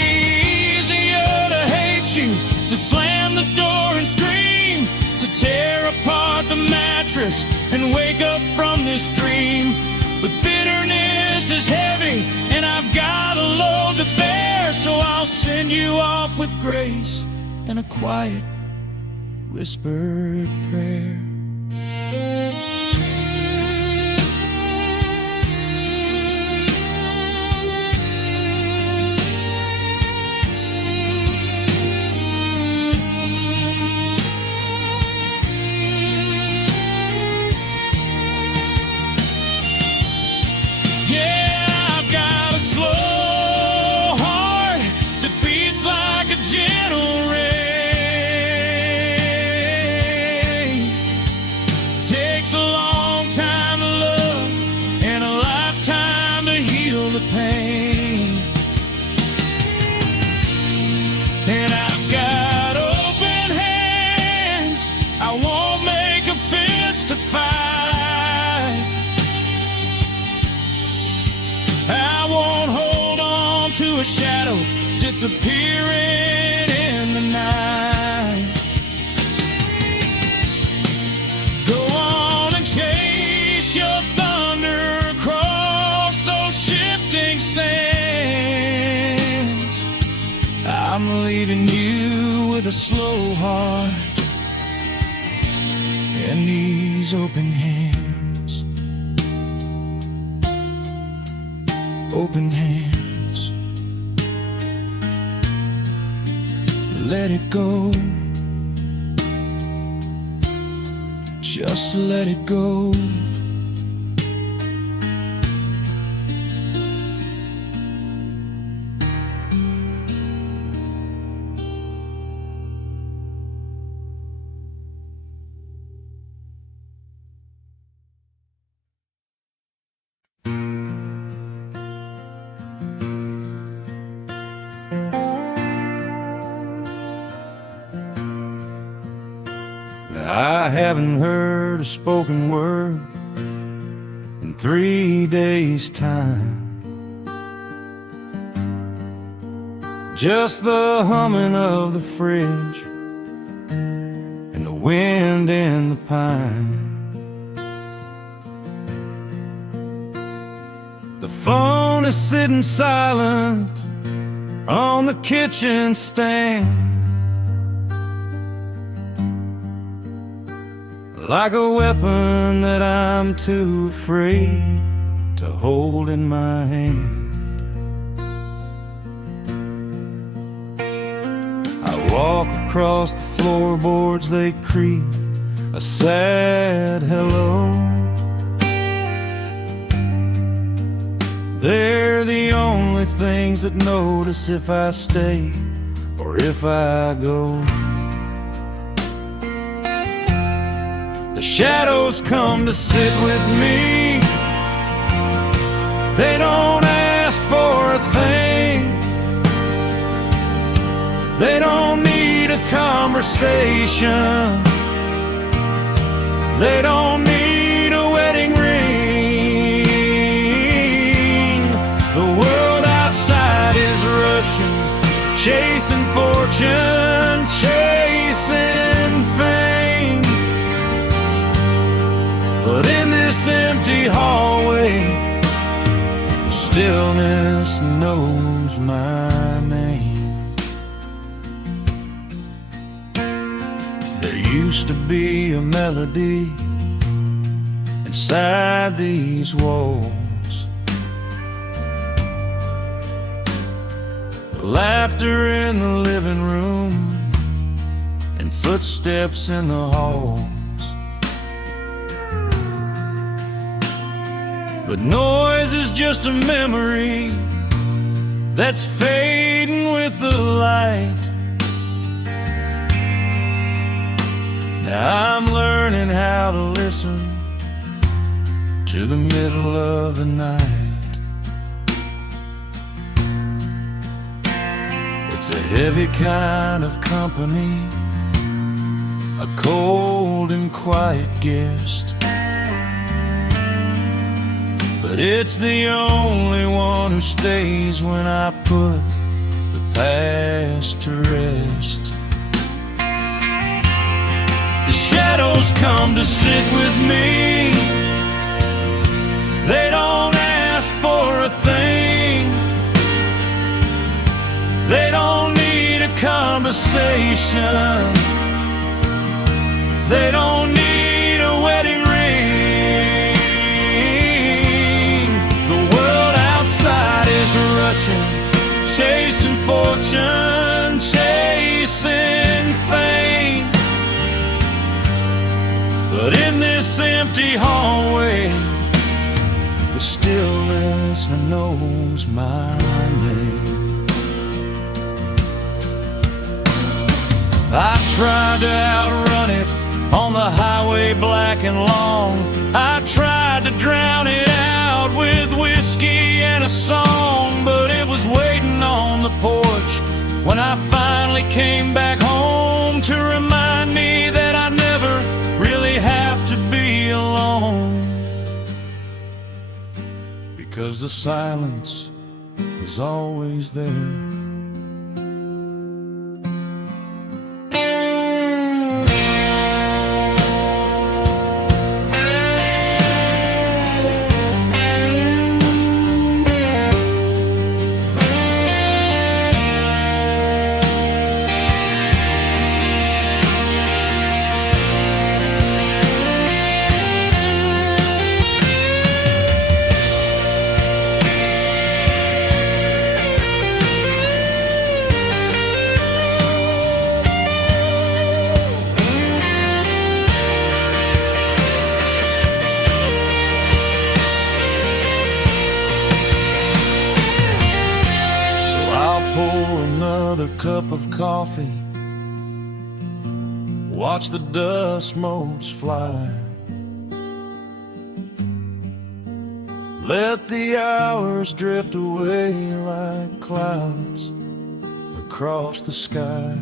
easier to hate you, to slam the door and scream, to tear apart the mattress and wake up from this dream. But bitterness is heavy and I've got a load to bear, so I'll send you off with grace and a quiet, whispered prayer. And I've got open hands, I won't make a fist to fight. I won't hold on to a shadow disappearing in the night. Go on and chase your thunder across those shifting sands. I'm leaving you with a slow heart and these open hands. Open hands. Let it go. Just let it go. I haven't heard a spoken word in 3 days' time. Just the humming of the fridge and the wind in the pine. The phone is sitting silent on the kitchen stand, like a weapon that I'm too afraid to hold in my hand. I walk across the floorboards, they creak a sad hello. They're the only things that notice if I stay or if I go. The shadows come to sit with me. They don't ask for a thing. They don't need a conversation. They don't need a wedding ring. The world outside is rushing, chasing fortune, chasing fame. But in this empty hallway, the stillness knows my name. There used to be a melody inside these walls, laughter in the living room and footsteps in the hall. But noise is just a memory that's fading with the light. Now I'm learning how to listen to the middle of the night. It's a heavy kind of company, a cold and quiet guest, but it's the only one who stays when I put the past to rest. The shadows come to sit with me. They don't ask for a thing. They don't need a conversation. They don't need a wedding ring. Rushing, chasing fortune, chasing fame. But in this empty hallway, the stillness knows my name. I tried to outrun it on the highway black and long. I tried to drown it out with whiskey and a song, but it was waiting on the porch when I finally came back home to remind me that I never really have to be alone, because the silence is always there. Pour another cup of coffee, watch the dust motes fly. Let the hours drift away like clouds across the sky.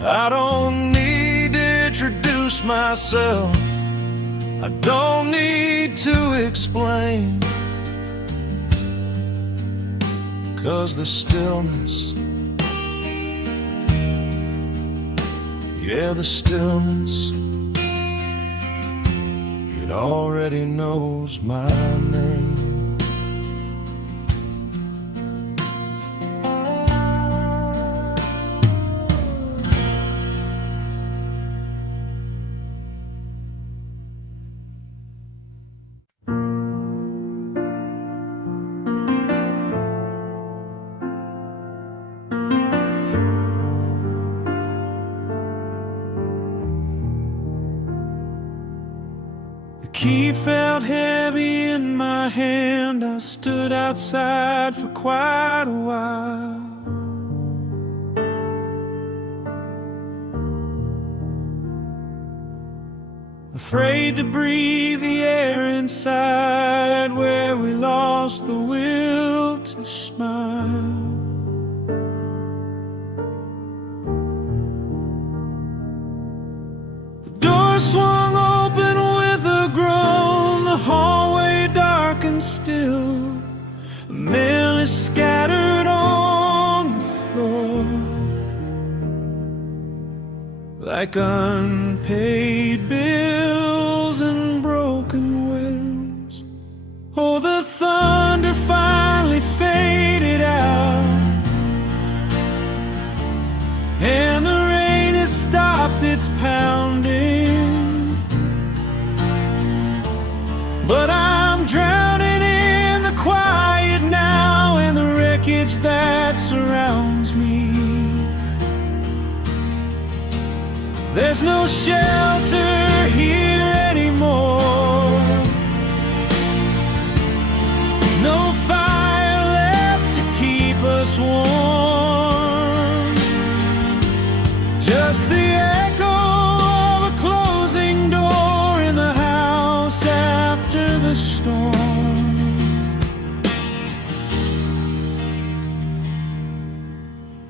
I don't need to introduce myself, I don't need to explain, 'cause the stillness, yeah, the stillness, it already knows my name. The key felt heavy in my hand. I stood outside for quite a while, afraid to breathe the air inside, where we lost the will to smile. The door swung open with a groan, the hallway dark and still. The mail is scattered on the floor like unpaid bills and broken wills. Oh, the thunder finally faded out, and the rain has stopped its pounding. But I'm drowning in the quiet now, and the wreckage that surrounds me. There's no shelter here anymore, no fire left to keep us warm, just the echo of a closing door in the house after the storm.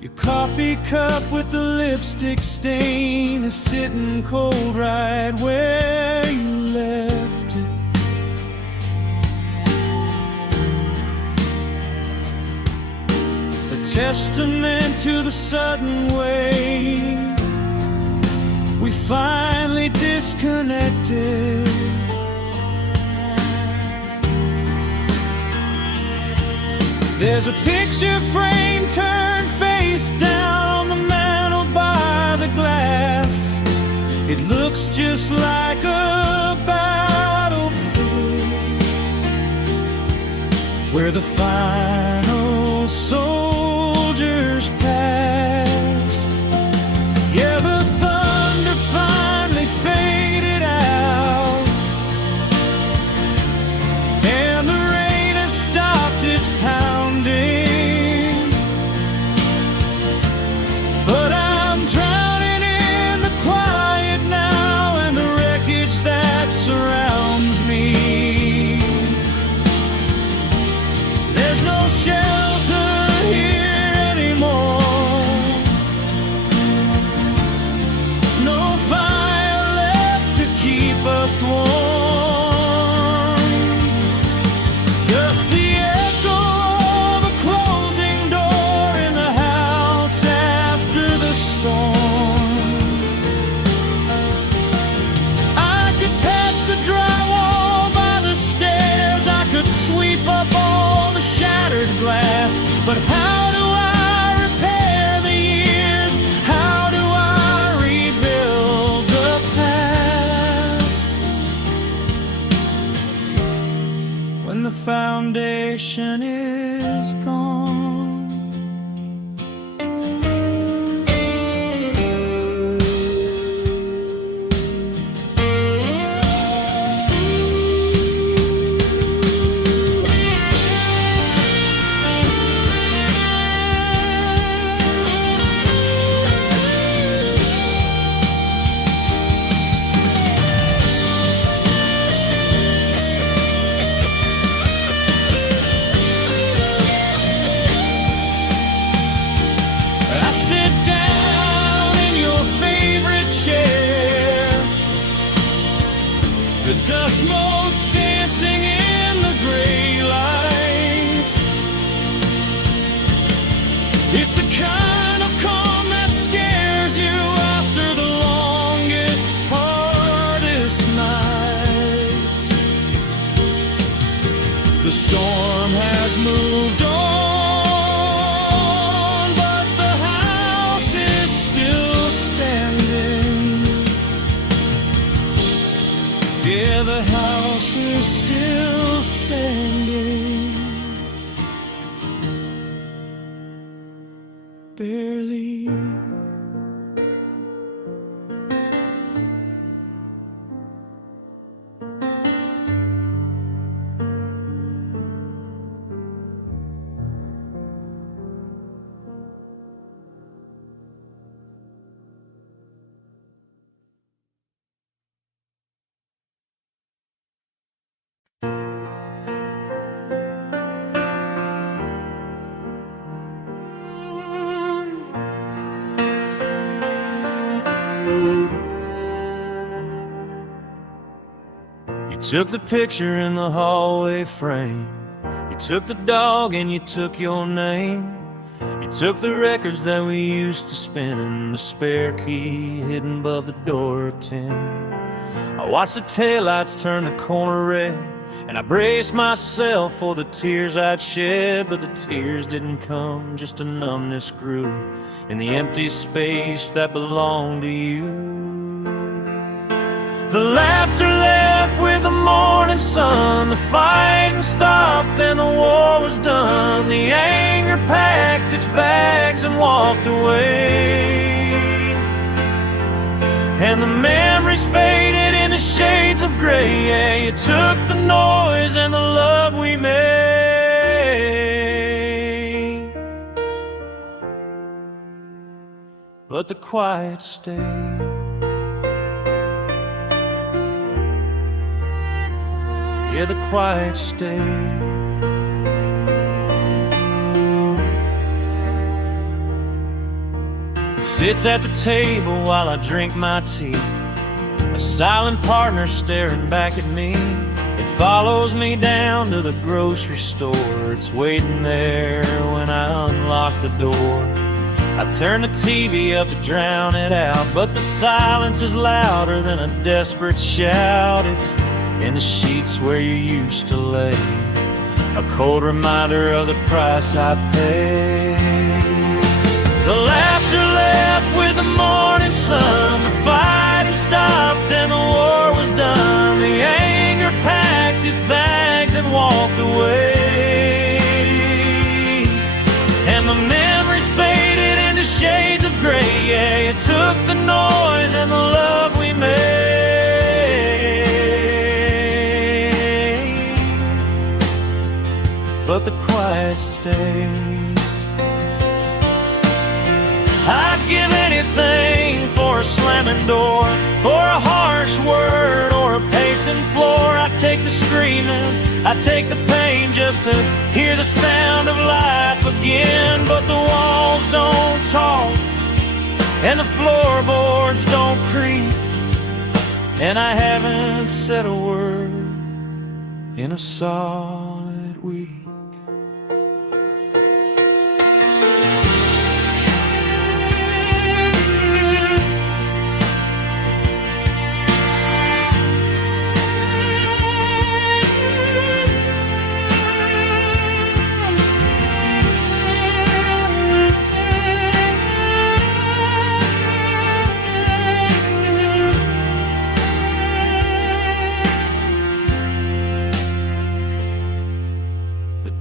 Your coffee cup with the lipstick stain is sitting cold right where you left it. A testament to the sudden way we finally disconnected. There's a picture frame turned face down on the mantel by the glass. It looks just like a battlefield where the final soldiers passed. Yeah, the thunder finally faded out, and the rain has stopped its pounding. But I'm drowning in the quiet now, and the wreckage that surrounds me. There's no shelter here anymore, no fire left to keep us warm, just the echo of a closing door in the house after the storm. I could patch the drywall by the stairs, I could sweep up all the shattered glass, but how do I repair the years? How do I rebuild the past when the foundation is gone? It's the kind of calm that scares you after the longest, hardest night. The storm has moved on, but the house is still standing. Yeah, the house is still standing. Barely. You took the picture in the hallway frame. You took the dog and you took your name. You took the records that we used to spin and the spare key hidden above the door of 10. I watched the taillights turn the corner red, and I braced myself for the tears I'd shed. But the tears didn't come, just a numbness grew in the empty space that belonged to you. The laughter left with the morning sun. The fighting stopped and the war was done. The anger packed its bags and walked away. And the memories faded into shades of gray. Yeah, you took the noise and the love we made, but the quiet stayed. Yeah, the quiet stayed. It sits at the table while I drink my tea, a silent partner staring back at me. It follows me down to the grocery store. It's waiting there when I unlock the door. I turn the TV up to drown it out, but the silence is louder than a desperate shout. It's in the sheets where you used to lay, a cold reminder of the price I paid. The laughter left with the morning sun. The fighting stopped and the war was done. The anger packed its bags and walked away. And the memories faded into shades of gray. Yeah, it took the noise and the love we made, but the quiet stayed. I'd give anything for a slamming door, for a harsh word or a pacing floor. I'd take the screaming, I'd take the pain just to hear the sound of life again. But the walls don't talk and the floorboards don't creak, and I haven't said a word in a solid week.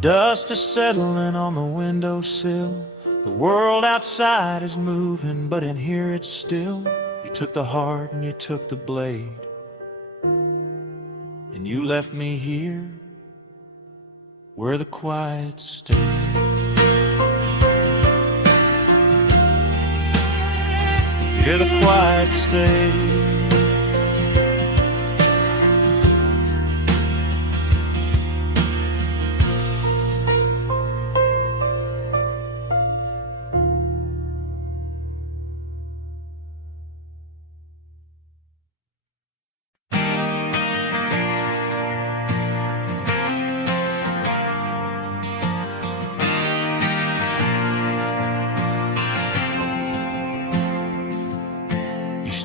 Dust is settling on the windowsill. The world outside is moving, but in here it's still. You took the heart and you took the blade, and you left me here where the quiet stayed. Here the quiet stayed.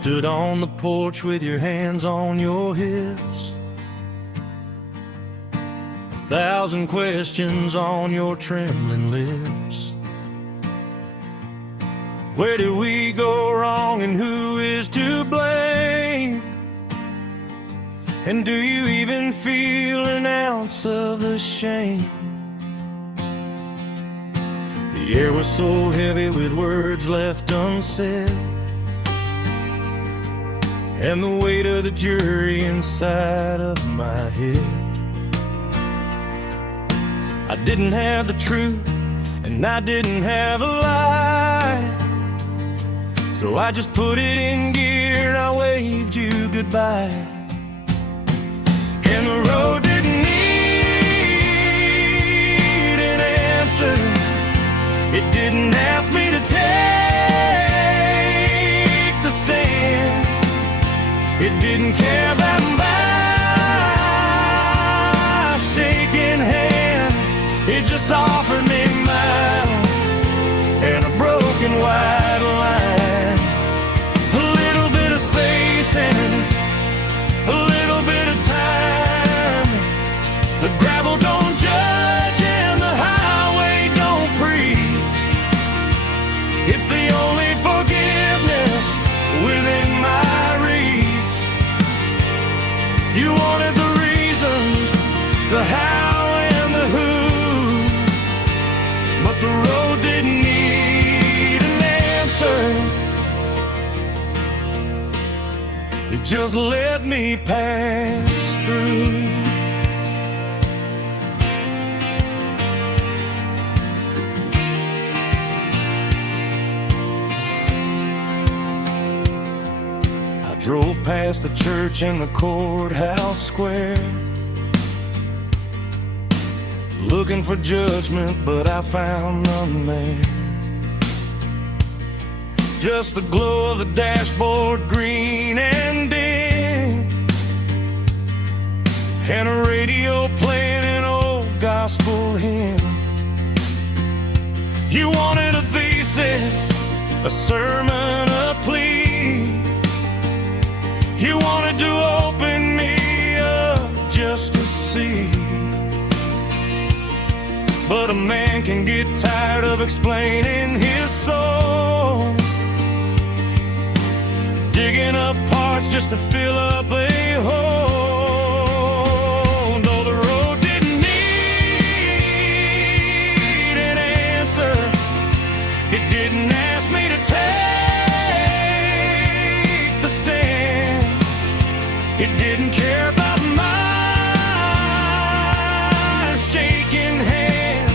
stood on the porch with your hands on your hips, 1,000 questions on your trembling lips. Where did we go wrong and who is to blame? And do you even feel an ounce of the shame? The air was so heavy with words left unsaid, and the weight of the jury inside of my head. I didn't have the truth, and I didn't have a lie, so I just put it in gear and I waved you goodbye. And the road didn't need an answer. It didn't ask me to take the stand. It didn't care about my shaking hand. It just offered me miles and a broken white line, a little bit of space and a little bit of time. The gravel don't judge and the highway don't preach. It's the only forgiveness within my reach. You wanted the reasons, the how and the who, but the road didn't need an answer. It just let me pass through. I drove past the church and the courthouse square, looking for judgment, but I found none there. Just the glow of the dashboard, green and dim, and a radio playing an old gospel hymn. You wanted a thesis, a sermon, a plea. You wanted to open me up just to see. But a man can get tired of explaining his soul, digging up parts just to fill up a hole. No, the road didn't need an answer. It didn't ask me to take the stand. It didn't care about my shaking hand.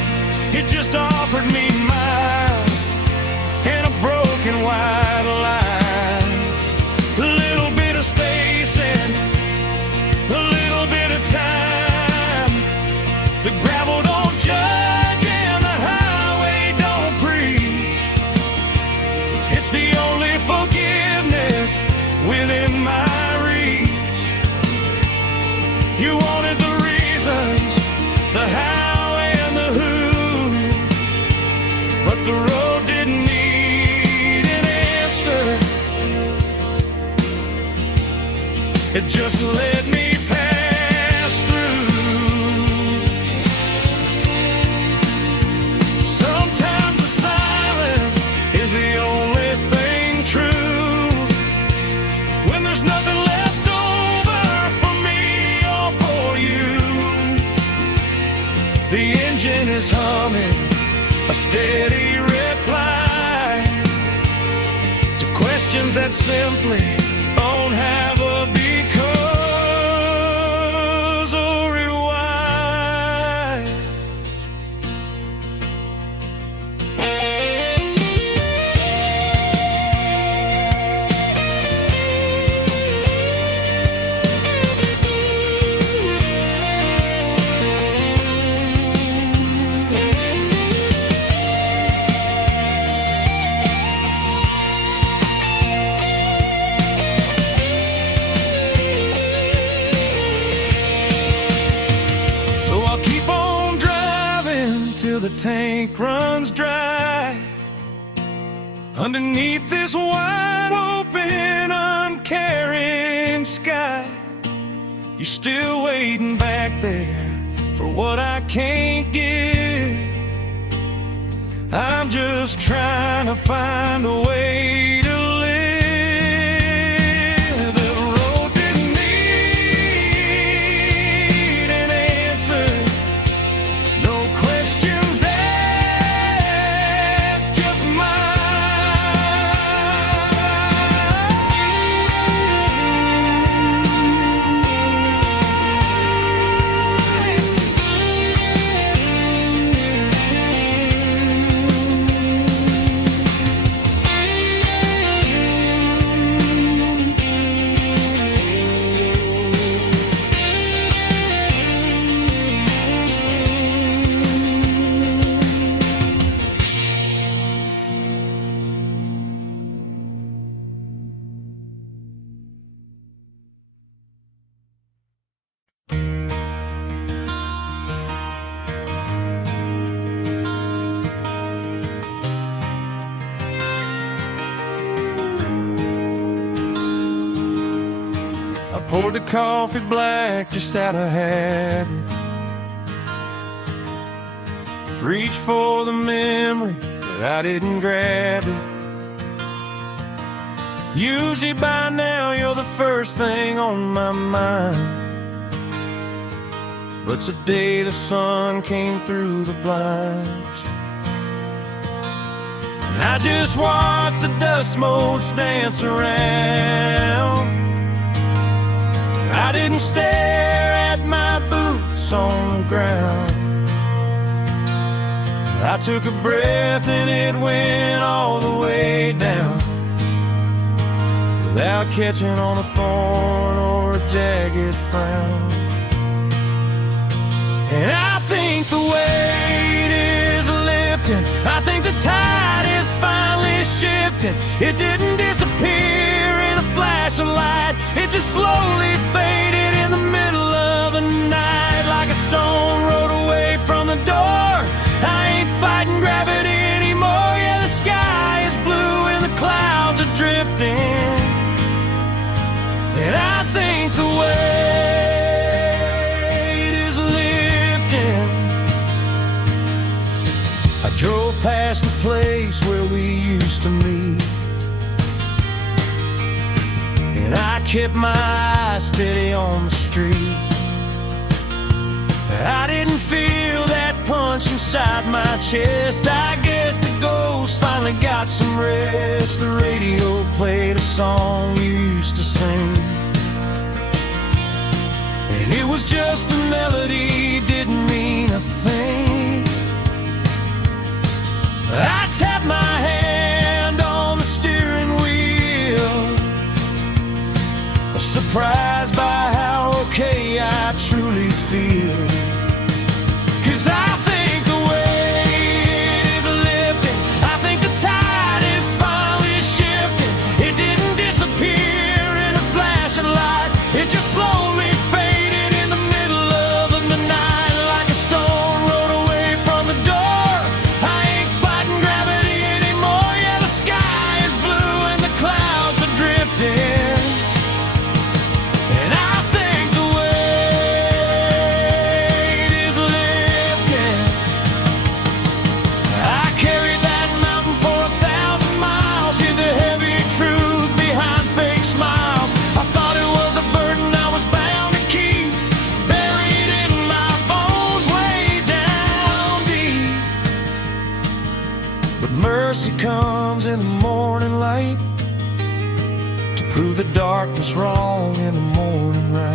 It just offered me miles and a broken white line, a little bit of space and a little bit of time. The gravel don't judge and the highway don't preach. It's the only forgiveness within my reach. You wanted the reasons, the how and the who, but the road didn't need an answer. It just let me pass through. Sometimes the silence is the only thing true. When there's nothing left over for me or for you, the engine is humming, a steady reply to questions that simply don't have a because or a why. Till the tank runs dry underneath this wide open an uncaring sky. You're still waiting back there for what I can't give. I'm just trying to find a way to live. The road didn't need an answer, no questions asked, just poured the coffee black just out of habit. Reached for the memory, but I didn't grab it. Usually by now you're the first thing on my mind, but today the sun came through the blinds, and I just watched the dust motes dance around. I didn't stare at my boots on the ground. I took a breath and it went all the way down, without catching on a thorn or a jagged frown. And I think the weight is lifting, I think the tide is finally shifting. It didn't disappear in a flash of light, it just slowly faded in the middle of the night. Like a stone rolled away from the door, I ain't fighting gravity anymore. Yeah, the sky is blue and the clouds are drifting, and I think the weight is lifting. I drove past the place where we used to meet, and I kept my eyes steady on the street. I didn't feel that punch inside my chest. I guess the ghost finally got some rest. The radio played a song you used to sing, and it was just a melody, didn't mean a thing. I tapped my hand on the steering wheel, surprised by how okay I truly feel. 'Cause I think the weight is lifting, I think the tide is finally shifting. It didn't disappear in a flash of light, it just slowly faded in the middle of the night. Like a stone rolled away from the door, I ain't fighting gravity anymore. Yeah, the sky is blue and the clouds are drifting, and I think the weight is lifting. I carried that mountain for 1,000 miles, hid the heavy truth behind fake smiles. I thought it was a burden I was bound to keep, buried in my bones way down deep. But mercy comes in the morning light, to prove the darkness wrong in the morning right.